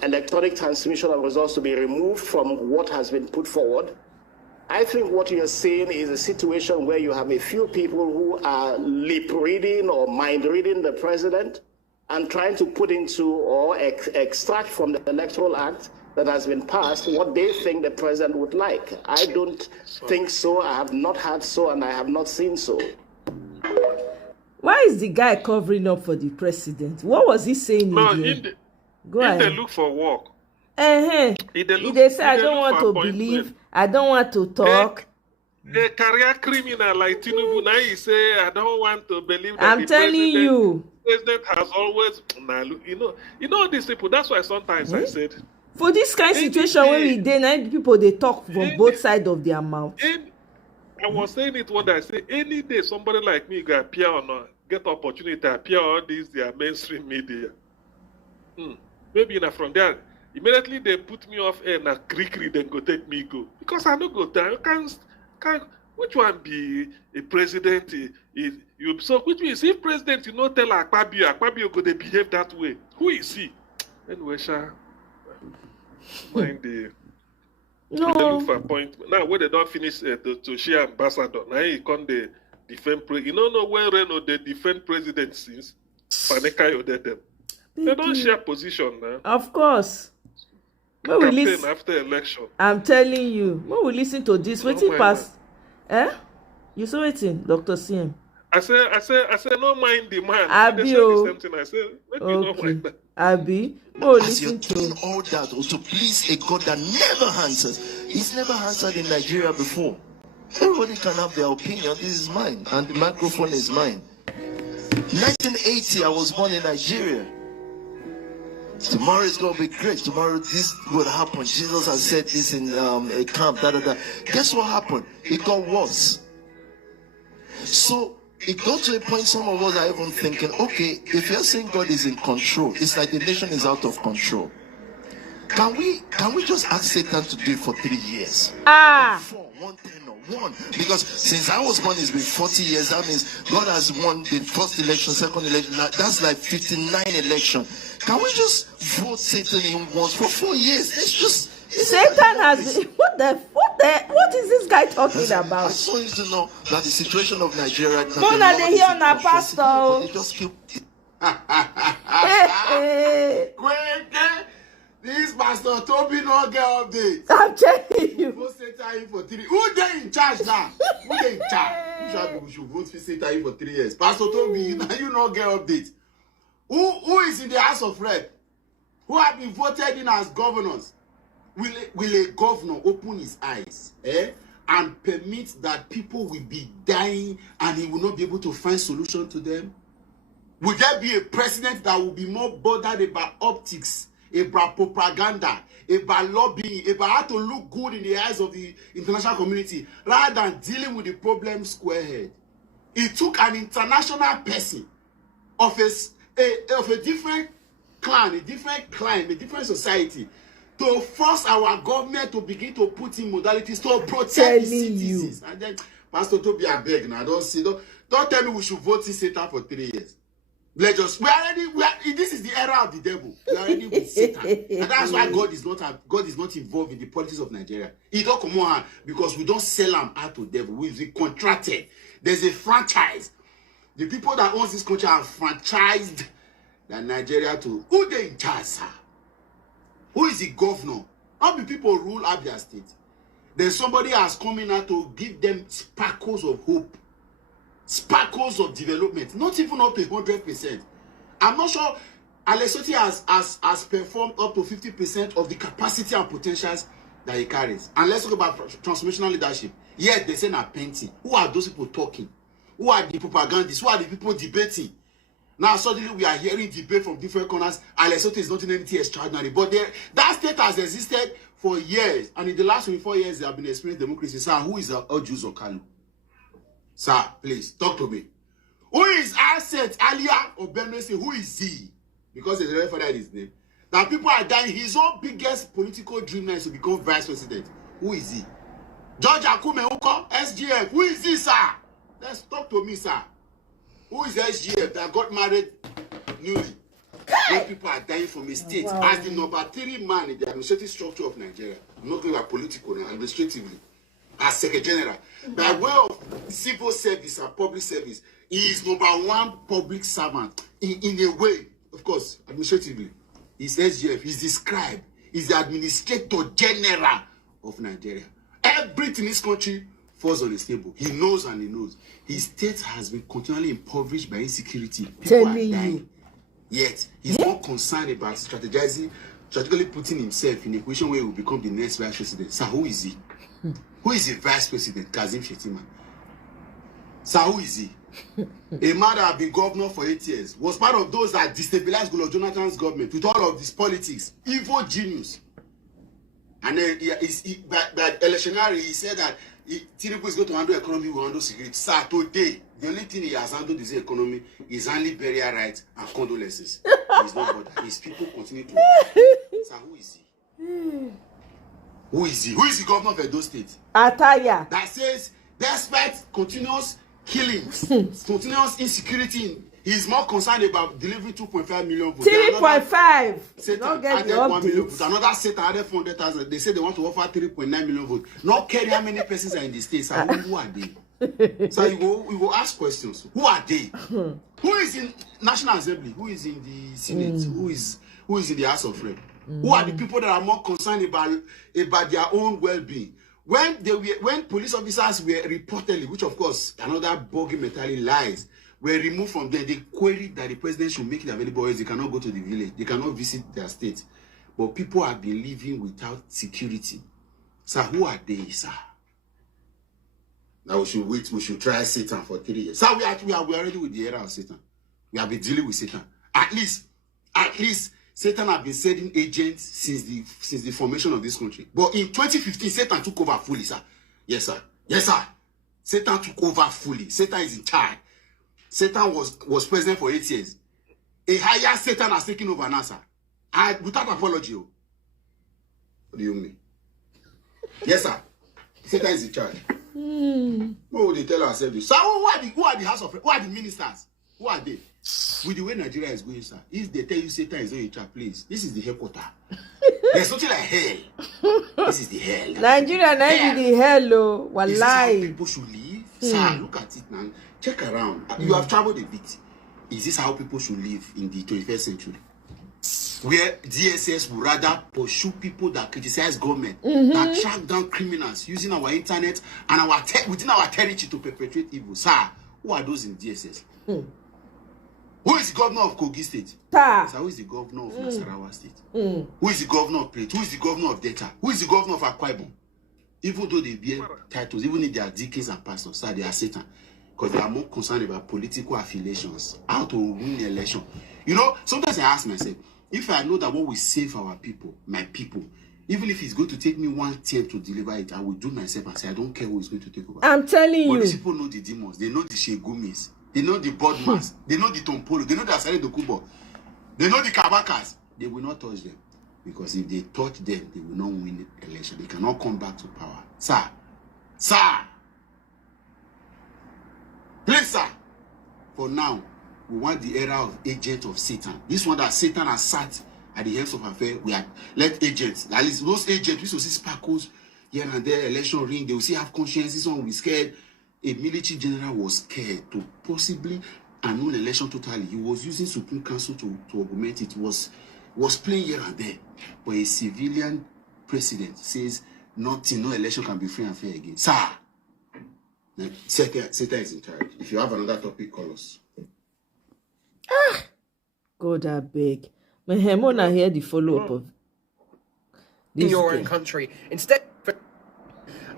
electronic transmission of results to be removed from what has been put forward. I think what you're seeing is a situation where you have a few people who are lip reading or mind reading the President and trying to put into or extract from the Electoral Act that has been passed what they think the president would like. I don't think so. I have not heard so, and I have not seen so. Why is the guy covering up for the president? What was he saying again? Go ahead. They look for work. They say, I don't want to believe. I don't want to talk. A career criminal like Tinubu, now he say, I don't want to believe that I'm telling you. President has always, you know these people. That's why sometimes I said, for this kind of situation where we dey, people they talk from both sides of their mouth. I was saying it when I say any day somebody like me go appear on get opportunity to appear on their mainstream media. Maybe from there immediately they put me off air na krikri then go take me go because I don't go there. You can't which one be a president? You so which means if president you know tell Akpabio go they behave that way. Who is he? Anyway, mind the look for appointment. Now when they don't finish to share ambassador, now he come the defend president. You don't know when Reno they defend president since Paneka them. They don't share position now. Of course. When we listen after election. I'm telling you, when we listen to this, waiting past you saw it in Dr. CM. I said no mind the man. Abi, they say the same thing. I said, make you not mind that. Abi, as you're doing all that to please a God that never answers. He's never answered in Nigeria before. Everybody can have their opinion. This is mine, and the microphone is mine. 1980, I was born in Nigeria. Tomorrow is going to be great. Tomorrow this will happen. Jesus has said this in a camp. Guess what happened? It got worse. So it got to a point some of us are even thinking, okay, if you're saying God is in control, it's like the nation is out of control. Can we just ask Satan to do it for 3 years? One, because since I was born, it's been 40 years. That means God has won the first election, second election. That's like 59 election. Can we just vote Satan in once for 4 years? It's just Satan has what is this guy talking about? I just want you to know that the situation of Nigeria. Mona, they hear on our pastor. They just keep. This Pastor Toby no get update. I'm telling you. Vote Satan for 3. Who they in charge now? Who they in charge? We should vote Satan for 3 years. Pastor Toby, you not get update. Who is in the House of Rep? Who have been voted in as governors? Will a governor open his eyes and permit that people will be dying and he will not be able to find solution to them? Will there be a president that will be more bothered about optics, about propaganda, about lobbying, about how to look good in the eyes of the international community, rather than dealing with the problem square head? It took an international person of a different clan, a different climate, a different society to force our government to begin to put in modalities to protect the citizens. And then, Pastor Toby, I beg now, don't tell me we should vote Satan for 3 years. This is the era of the devil. We are already with Satan. And that's why God is not involved in the politics of Nigeria. He don't come on because we don't sell them out to devil. We've contracted. There's a franchise. The people that owns this country are franchised than Nigeria to. Who they in charge, sir? Who is the governor? How many people rule Abia State? Then somebody has come in now to give them sparkles of hope, sparkles of development, not even up to 100%. I'm not sure Alessoti has performed up to 50% of the capacity and potentials that he carries. And let's talk about transformational leadership. Yet they say not painting. Who are those people talking? Who are the propagandists? Who are the people debating? Now suddenly we are hearing debate from different corners. Alessoti is not in anything extraordinary. But that state has existed for years. And in the last 24 years, they have been experiencing democracy. Sir, who is Ojus Okalu? Sir, please, talk to me. Who is Asset Alia Obenese? Who is he? Because he's referred to his name. That people are dying. His own biggest political dream now is to become vice president. Who is he? George Akume Uko, SGF. Who is he, sir? Let's talk to me, sir. Who is SGF that got married newly? When people are dying from a state. Wow. As the number 3 man in the administrative structure of Nigeria. I'm not going about political now, administratively. As Secretary General. By way of civil service and public service, he is number 1 public servant. In a way, of course, administratively. He's SGF. He's described. is the administrator general of Nigeria. Everything in this country falls on his table. He knows and he knows. His state has been continually impoverished by insecurity. People are dying. Yet, he's more concerned about strategically putting himself in a position where he will become the next vice president. So who is he? Who is the vice president? Kazim Shettima. So who is he? A man that had been governor for 8 years, was part of those that destabilized Goodluck Jonathan's government with all of this politics. Evil genius. And then by electionary, he said that Tinubu is going to handle economy, will handle security. Sir, today, the only thing he has handled is the economy, is only burial rights and condolences. He's not bothered. His people continue to. Sir, who is he? Who is he? Who is the governor of Edo State? Ataya. That says, despite continuous killings, continuous insecurity, he's more concerned about delivering 2.5 million votes. 3.5. Satan added 1 million votes. Another Satan added 400,000. They say they want to offer 3.9 million votes. Not care how many persons are in the state. So who are they? So you go ask questions. Who are they? Who is in National Assembly? Who is in the Senate? Who is in the House of Rep? Who are the people that are more concerned about their own well-being? When police officers were reportedly, which of course another bogey mentality lies, were removed from there, they queried that the president should make it available as they cannot go to the village, they cannot visit their state. But people have been living without security. So who are they, sir? Now we should wait, we should try Satan for 3 years. So we are already with the era of Satan. We have been dealing with Satan. At least Satan has been sending agents since the formation of this country. But in 2015, Satan took over fully, sir. Yes, sir. Yes, sir. Satan took over fully. Satan is in charge. Satan was president for 8 years. A higher Satan has taken over now, sir. Without apology. What do you mean? Yes, sir. Satan is in charge. What would they tell ourselves this? So who are the House of, who are the ministers? Who are they? With the way Nigeria is going, sir, if they tell you Satan is not in charge, please, this is the headquarters. There's something like hell. This is the hell. Nigeria might be the hell, oh. Wallahi. Is this how people should live? Sir, look at it now. Check around. You have traveled a bit. Is this how people should live in the 21st century? Where DSS would rather pursue people that criticize government, that track down criminals using our internet and our within our territory to perpetrate evil. Sir, who are those in DSS? Who is the governor of Kogi State? Sir, who is the governor of Nasarawa State? Who is the governor of Plate? Who is the governor of Delta? Who is the governor of Akwa Ibom? Even though they bear titles, even if they are deacons and pastors, sir, they are Satan. Because they are more concerned about political affiliations, how to win the election. You know, sometimes I ask myself, if I know that what will save our people, my people, even if it's going to take me 1 10 to deliver it, I will do myself and say, I don't care who is going to take over. I'm telling you. But these people know the demons, they know the Shegumis, they know the Bodmans, they know the Tompolo, they know the Asare Dokubo, they know the Kabakas. They will not touch them. Because if they touch them, they will not win the election. They cannot come back to power. Sir, please, sir, for now, we want the era of agent of Satan. This one that Satan has sat at the heads of affairs, we are let agents, at least those agents, we will see sparkles here and there, election ring, they will see have conscience, this one will be scared. A military general was scared to possibly annul election totally. He was using Supreme Council to augment it, was playing here and there. But a civilian president says nothing, no election can be free and fair again. Sir, Satan is in charge. If you have another topic, call us. God, I beg. My Hemona hear the follow-up of this. In your own country. Instead,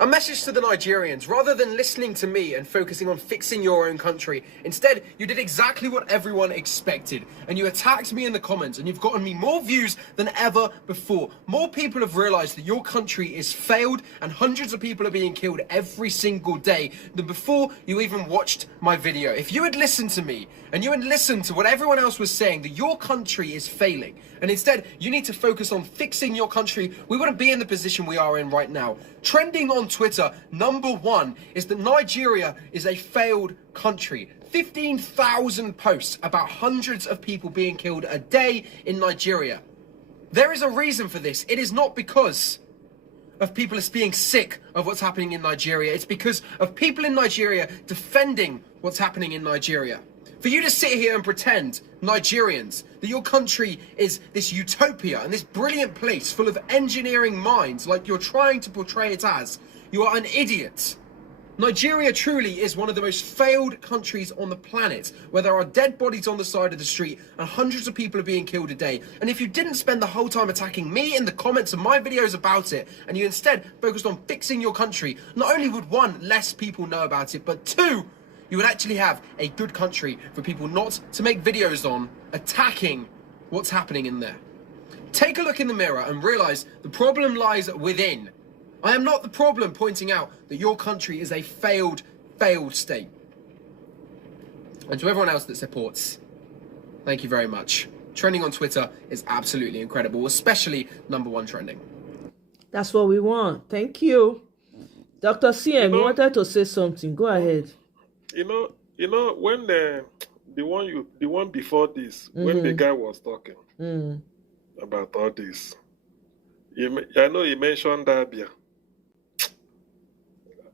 a message to the Nigerians, rather than listening to me and focusing on fixing your own country, instead you did exactly what everyone expected, and you attacked me in the comments, and you've gotten me more views than ever before. More people have realized that your country is failed, and hundreds of people are being killed every single day than before you even watched my video. If you had listened to me, and you had listened to what everyone else was saying, that your country is failing, and instead you need to focus on fixing your country, we wouldn't be in the position we are in right now. Trending on Twitter, #1 is that Nigeria is a failed country. 15,000 posts about hundreds of people being killed a day in Nigeria. There is a reason for this. It is not because of people being sick of what's happening in Nigeria. It's because of people in Nigeria defending what's happening in Nigeria. For you to sit here and pretend, Nigerians, that your country is this utopia and this brilliant place full of engineering minds like you're trying to portray it as, you are an idiot. Nigeria truly is one of the most failed countries on the planet, where there are dead bodies on the side of the street and hundreds of people are being killed a day. And if you didn't spend the whole time attacking me in the comments of my videos about it, and you instead focused on fixing your country, not only would one, less people know about it, but two, you would actually have a good country for people not to make videos on attacking what's happening in there. Take a look in the mirror and realize the problem lies within. I am not the problem pointing out that your country is a failed state. And to everyone else that supports, thank you very much. Trending on Twitter is absolutely incredible, especially #1 trending. That's what we want. Thank you. Dr. CM, you wanted to say something. Go ahead. You know, when the one before this, when the guy was talking about all this, I know he mentioned Abia.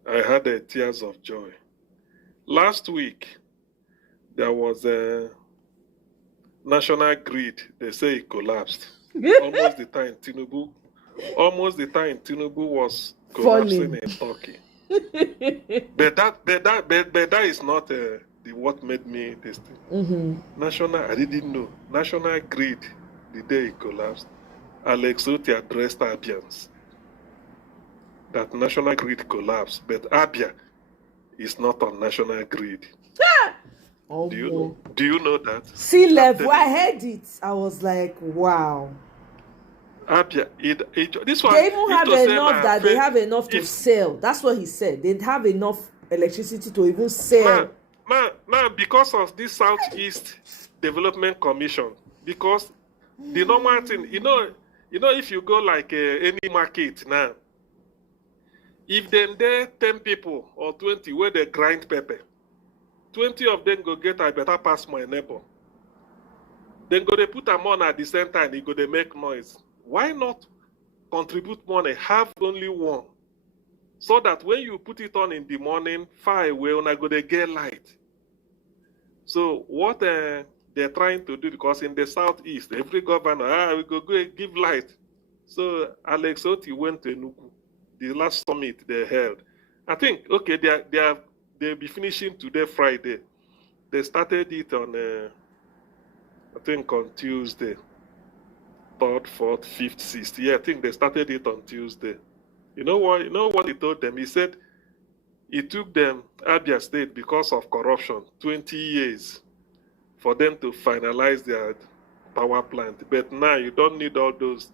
I had tears of joy. Last week, there was a national grid. They say it collapsed. Almost the time Tinubu was collapsing in Turkey. but that is not the what made me this thing. I didn't know. National grid, the day it collapsed, Alex Otti addressed Abians. That national grid collapsed, but Abia is not on national grid. Do you know that? Sea level, I heard it. I was like, wow. Abia, this one. They even have enough that they have enough to sell. That's what he said. They have enough electricity to even sell. Now, because of this Southeast Development Commission, because the normal thing, you know, if you go like any market now, if then there 10 people or 20 where they grind pepper, 20 of them go get I better pass my neighbor. Then go they put them on at the same time, they go they make noise. Why not contribute money, have only one, so that when you put it on in the morning, far away, when I go they get light. So what they're trying to do, because in the Southeast, every governor, we go give light. So Alex Otti went to Enugu. The last summit they held, I think, okay, they'll be finishing today, Friday. They started it on, I think, on Tuesday, 3rd, 4th, 5th, 6th. Yeah, I think they started it on Tuesday. You know what he told them? He said it took them, Abia State, because of corruption, 20 years for them to finalize their power plant. But now you don't need all those.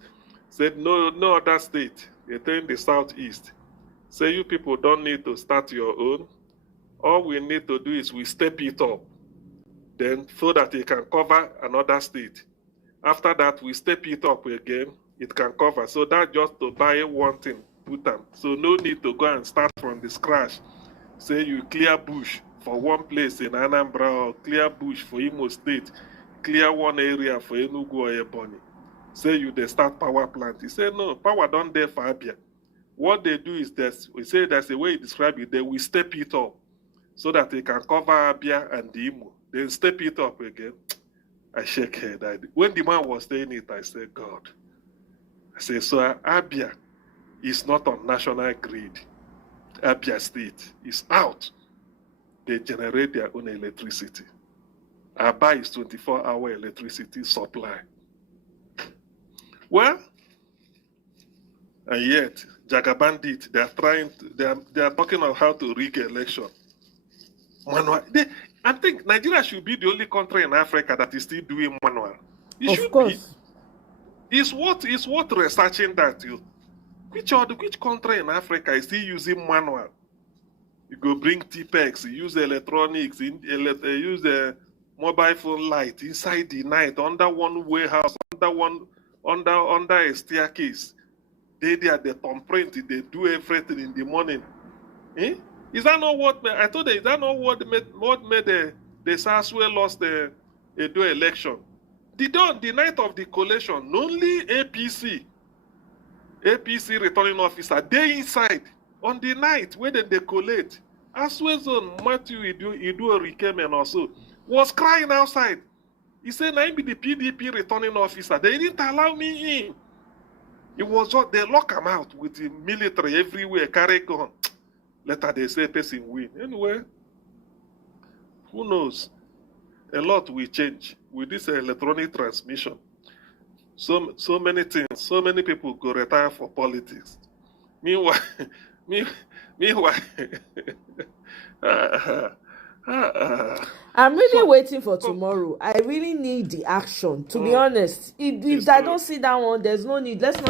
Said no other state. They're in the Southeast. Say you people don't need to start your own. All we need to do is we step it up. Then so that it can cover another state. After that, we step it up again. It can cover. So that just to buy one thing, put them. So no need to go and start from the scratch. Say you clear bush for one place in Anambra, or clear bush for Imo State, clear one area for Enugu or Ebonyi. Say you they start power plant. He said no, power don't there for Abia. What they do is this. We say that's the way he described it. They will step it up so that they can cover Abia and the Imo. Then step it up again. I shake head. When the man was saying it, I said, God. I said, so Abia is not on national grid. Abia State is out. They generate their own electricity. Aba is 24-hour electricity supply. Well, and yet, Jaga Bandit, they are talking on how to rig election. I think Nigeria should be the only country in Africa that is still doing manual. Of course. It's worth researching that. Which country in Africa is still using manual? You go bring T-Pex, use electronics, use the mobile phone light inside the night, under one warehouse, under a staircase. They are the thumbprint, they do everything in the morning. Is that not what I told you? Is that not what made the Saswe lost the Edo election? The night of the collation, only APC returning officer, they inside on the night when they collate. Aswe zone Matthew Idu Rikemen also. was crying outside. He said, "I be the PDP returning officer. They didn't allow me in." It was just, they lock him out with the military everywhere, carry gun. Later they say person win. Anyway, who knows? A lot will change with this electronic transmission. So many things, so many people go retire for politics. Meanwhile, meanwhile, I'm really waiting for tomorrow. I really need the action, to be honest. If I don't see that one, there's no need. Let's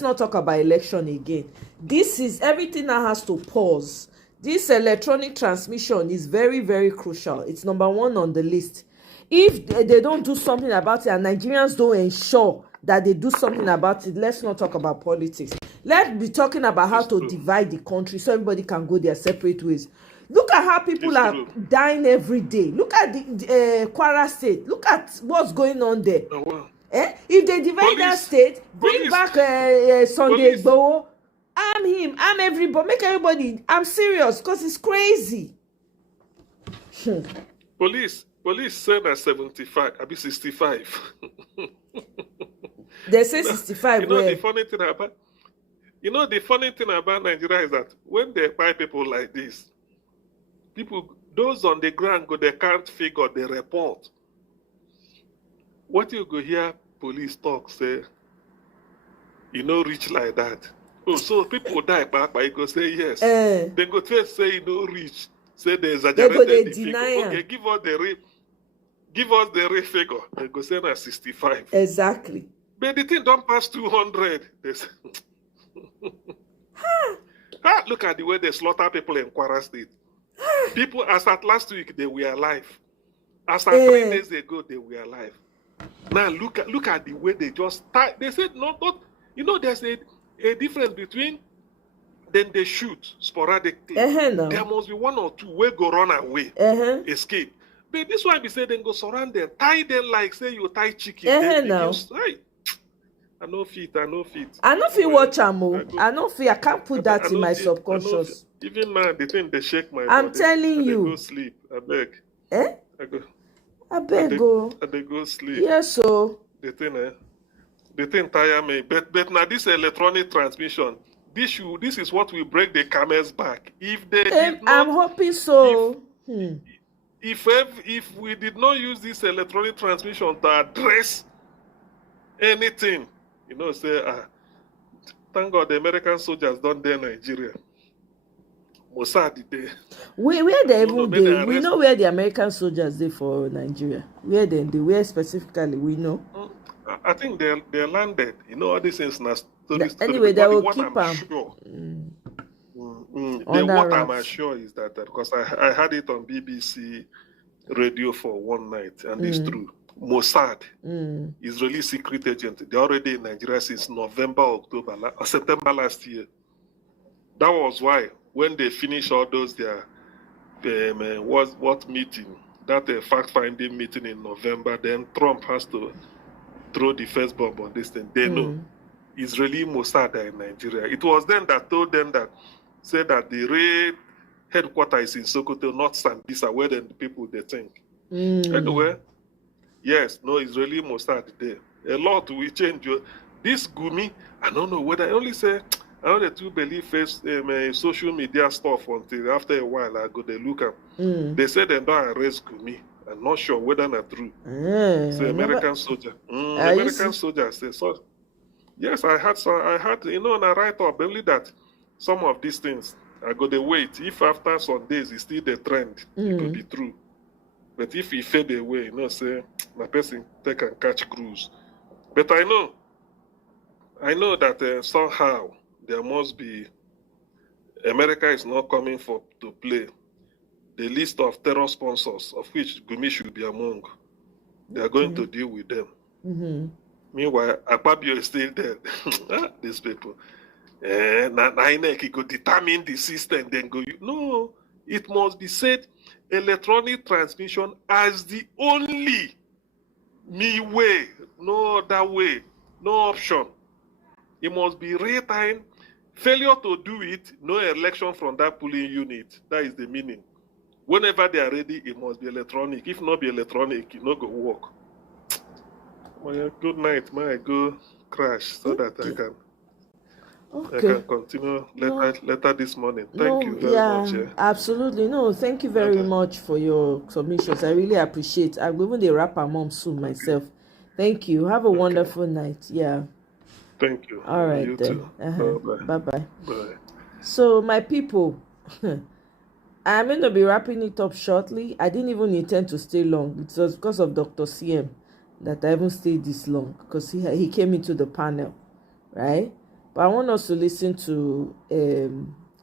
not talk about election again. This is everything that has to pause. This electronic transmission is very, very crucial. It's number one on the list. If they don't do something about it and Nigerians don't ensure that they do something about it, let's not talk about politics. Let's be talking about how to divide the country so everybody can go their separate ways. Look at how people are dying every day. Look at the Kwara State. Look at what's going on there. Oh, wow. If they divide that state, bring back Sunday Igboho, arm him, arm everybody, make everybody. I'm serious, because it's crazy. Police said at 75, I be 65. They say 65. The funny thing about Nigeria is that when they buy people like this, those on the ground they can't figure the report. What you go hear police talk say, reach like that. Oh, so people die back, but you go say yes. Then go first say reach. Say they exaggerated the figure. Okay, give us the real figure. They go say na 65. Exactly. But the thing don't pass 200. Look at the way they slaughter people in Kwara State. People, as at last week, they were alive. As at 3 days ago, they were alive. Now look at the way they just start. They said not. There's a difference between then they shoot sporadically. No. There must be one or two where go run away, escape. But this one be say then go surround them, tie them like say you tie chicken. No. I know fit. I know fit watch am. I can't put that in my subconscious. Even now, the thing they shake my I'm body. telling you. I go sleep. I beg. I beg go. They go sleep. Yes, so. The thing tire me. But now this electronic transmission, this is what will break the camel's back. If they did not, I'm hoping so. If we did not use this electronic transmission to address anything, thank God the American soldiers don't dare Nigeria. Mossad did they? Where they even dey? We know where the American soldiers dey for Nigeria. Where they where specifically we know. I think they landed. All these things now. Anyway, they will keep them. Sure. What I'm sure is that because I had it on BBC radio for one night, and it's true. Mossad, Israeli secret agent, they're already in Nigeria since September last year. That was why when they finish all those what meeting, that fact-finding meeting in November, then Trump has to throw the first bomb on this thing. They know Israeli Mossad are in Nigeria. It was then that told them said that the real headquarters is in Sokoto, not Sambisa, where the people they think. Anyway, yes, no Israeli Mossad there. A lot will change. This Gumi, I don't know whether I only say I know the two believe social media stuff until after a while I go they look up. They said they don't arrest Gumi. I'm not sure whether that's true. Say American soldier. American soldier say so. Yes, I had and I write up only that some of these things I go to wait. If after some days it's still the trend, it could be true. But if it fade away, say my person take and catch cruise. But I know that somehow there must be America is not coming to play the list of terror sponsors, of which Gumi should be among. They are going to deal with them. Meanwhile, Akpabio is still there. These people. INEC could determine the system, then go. No, it must be said electronic transmission as the only way, no other way, no option. It must be real time. Failure to do it, no election from that polling unit. That is the meaning. Whenever they are ready, it must be electronic. If not be electronic, it not go work. Well, good night, man. I go crash so that I can continue later this morning. Thank you very much. Yeah. Absolutely. No, thank you very much for your submissions. I really appreciate. I will even wrap our mom soon myself. Thank you. Have a wonderful night. Yeah. Thank you. All right you then. Too. Bye-bye. Bye. So my people, I'm going to be wrapping it up shortly. I didn't even intend to stay long. It was because of Dr. CM that I even stayed this long, because he came into the panel, right? But I want us to listen to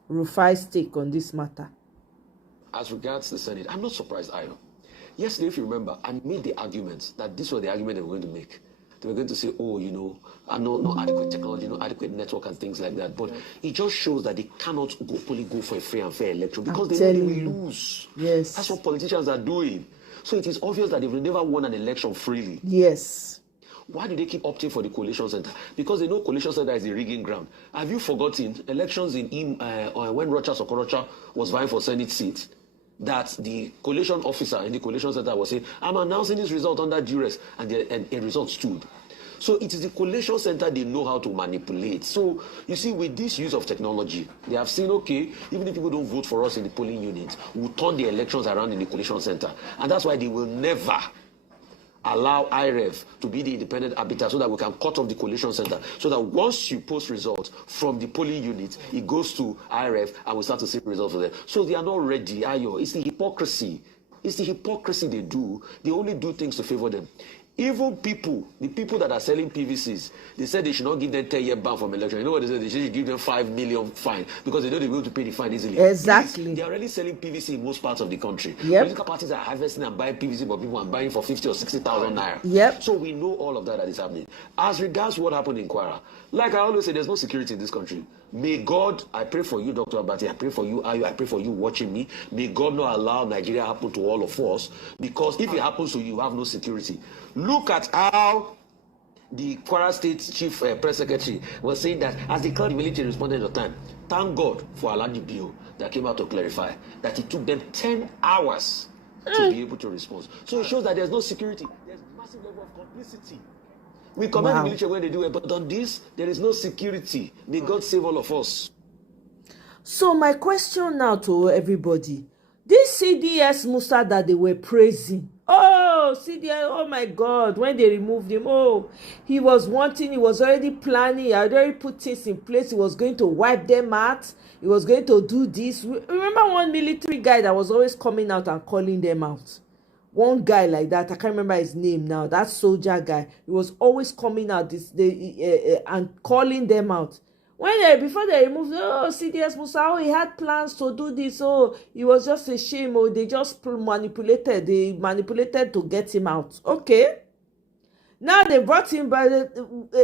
Rufai's take on this matter. As regards the Senate, I'm not surprised either. Yesterday, if you remember, I made the argument that this was the argument they were going to make. They were going to say, oh, you know, no adequate technology, no adequate network and things like that. But it just shows that they cannot openly go for a free and fair election because they know they will lose. Yes. That's what politicians are doing. So it is obvious that they will never won an election freely. Yes. Why do they keep opting for the coalition center? Because they know coalition center is the rigging ground. Have you forgotten elections when Rocha Okorocha was vying for Senate seat? That the coalition officer in the coalition center was saying, I'm announcing this result under duress, and a result stood. So it is the coalition center they know how to manipulate. So you see, with this use of technology, they have seen, okay, even if people don't vote for us in the polling units, we'll turn the elections around in the coalition center. And that's why they will never allow IREF to be the independent arbiter so that we can cut off the coalition center. So that once you post results from the polling unit, it goes to IREF and we start to see results for them. So they are not ready. It's the hypocrisy. It's the hypocrisy they do. They only do things to favor them. Even the people that are selling PVCs, they said they should not give them 10-year ban from election. You know what they said? They should give them 5 million fine because they know they'll be able to pay the fine easily. Exactly. Please, they are already selling PVC in most parts of the country. Yep. Political parties are harvesting and buying PVC, but people are buying for 50 or 60,000 naira. Yep. So we know all of that is happening. As regards what happened in Kwara, like I always say, there's no security in this country. May God, I pray for you, Dr. Abati, I pray for you, Ayo, I pray for you watching me. May God not allow Nigeria happen to all of us, because if it happens to you, you have no security. Look at how the Kwara State Chief Press Secretary was saying that as the military responded on time. Thank God for Alhaji Bio that came out to clarify that it took them 10 hours to be able to respond. So it shows that there's no security. There's massive level of complicity. We commend the military when they do it, but on this, there is no security. May God save all of us. So my question now to everybody, this CDS Musa that they were praising, CDS, oh my God, when they removed him, he was already planning, he had already put things in place, he was going to wipe them out, he was going to do this. Remember one military guy that was always coming out and calling them out? One guy like that, I can't remember his name now, that soldier guy, he was always coming out and calling them out. Before they removed, CDS Musa, he had plans to do this, it was just a shame, they just manipulated, to get him out. Okay. Now they brought him back,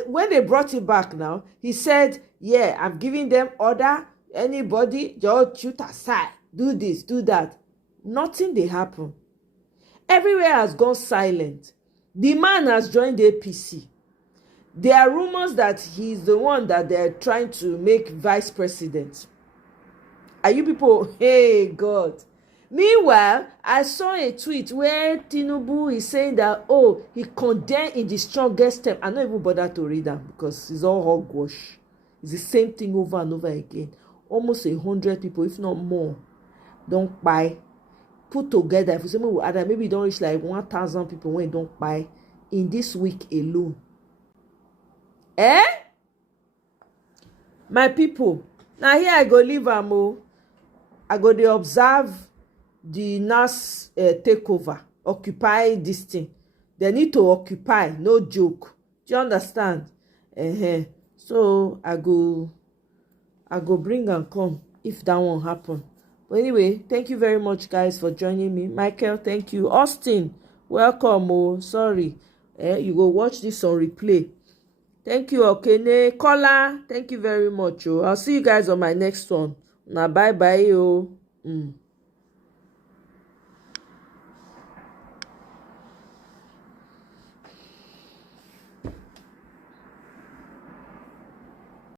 when they brought him back now, he said, yeah, I'm giving them order, anybody, just shoot aside, do this, do that. Nothing they happen. Everywhere has gone silent. The man has joined the APC. There are rumors that he's the one that they're trying to make vice president. Are you people? Hey, God. Meanwhile, I saw a tweet where Tinubu is saying that, he condemned in the strongest term. I'm not even bothered to read that because it's all hogwash. It's the same thing over and over again. Almost 100 people, if not more, don't buy. Put together, if you say maybe don't reach like 1,000 people when don't buy in this week alone. My people, now here I go leave am. I go dey observe the NASS takeover, occupy this thing. They need to occupy, no joke. Do you understand? So I go bring and come if that won't happen. But anyway, thank you very much, guys, for joining me. Michael, thank you. Austin, welcome. Sorry, you go watch this on replay. Thank you, Okene. Kola, thank you very much. I'll see you guys on my next one. Now, bye-bye.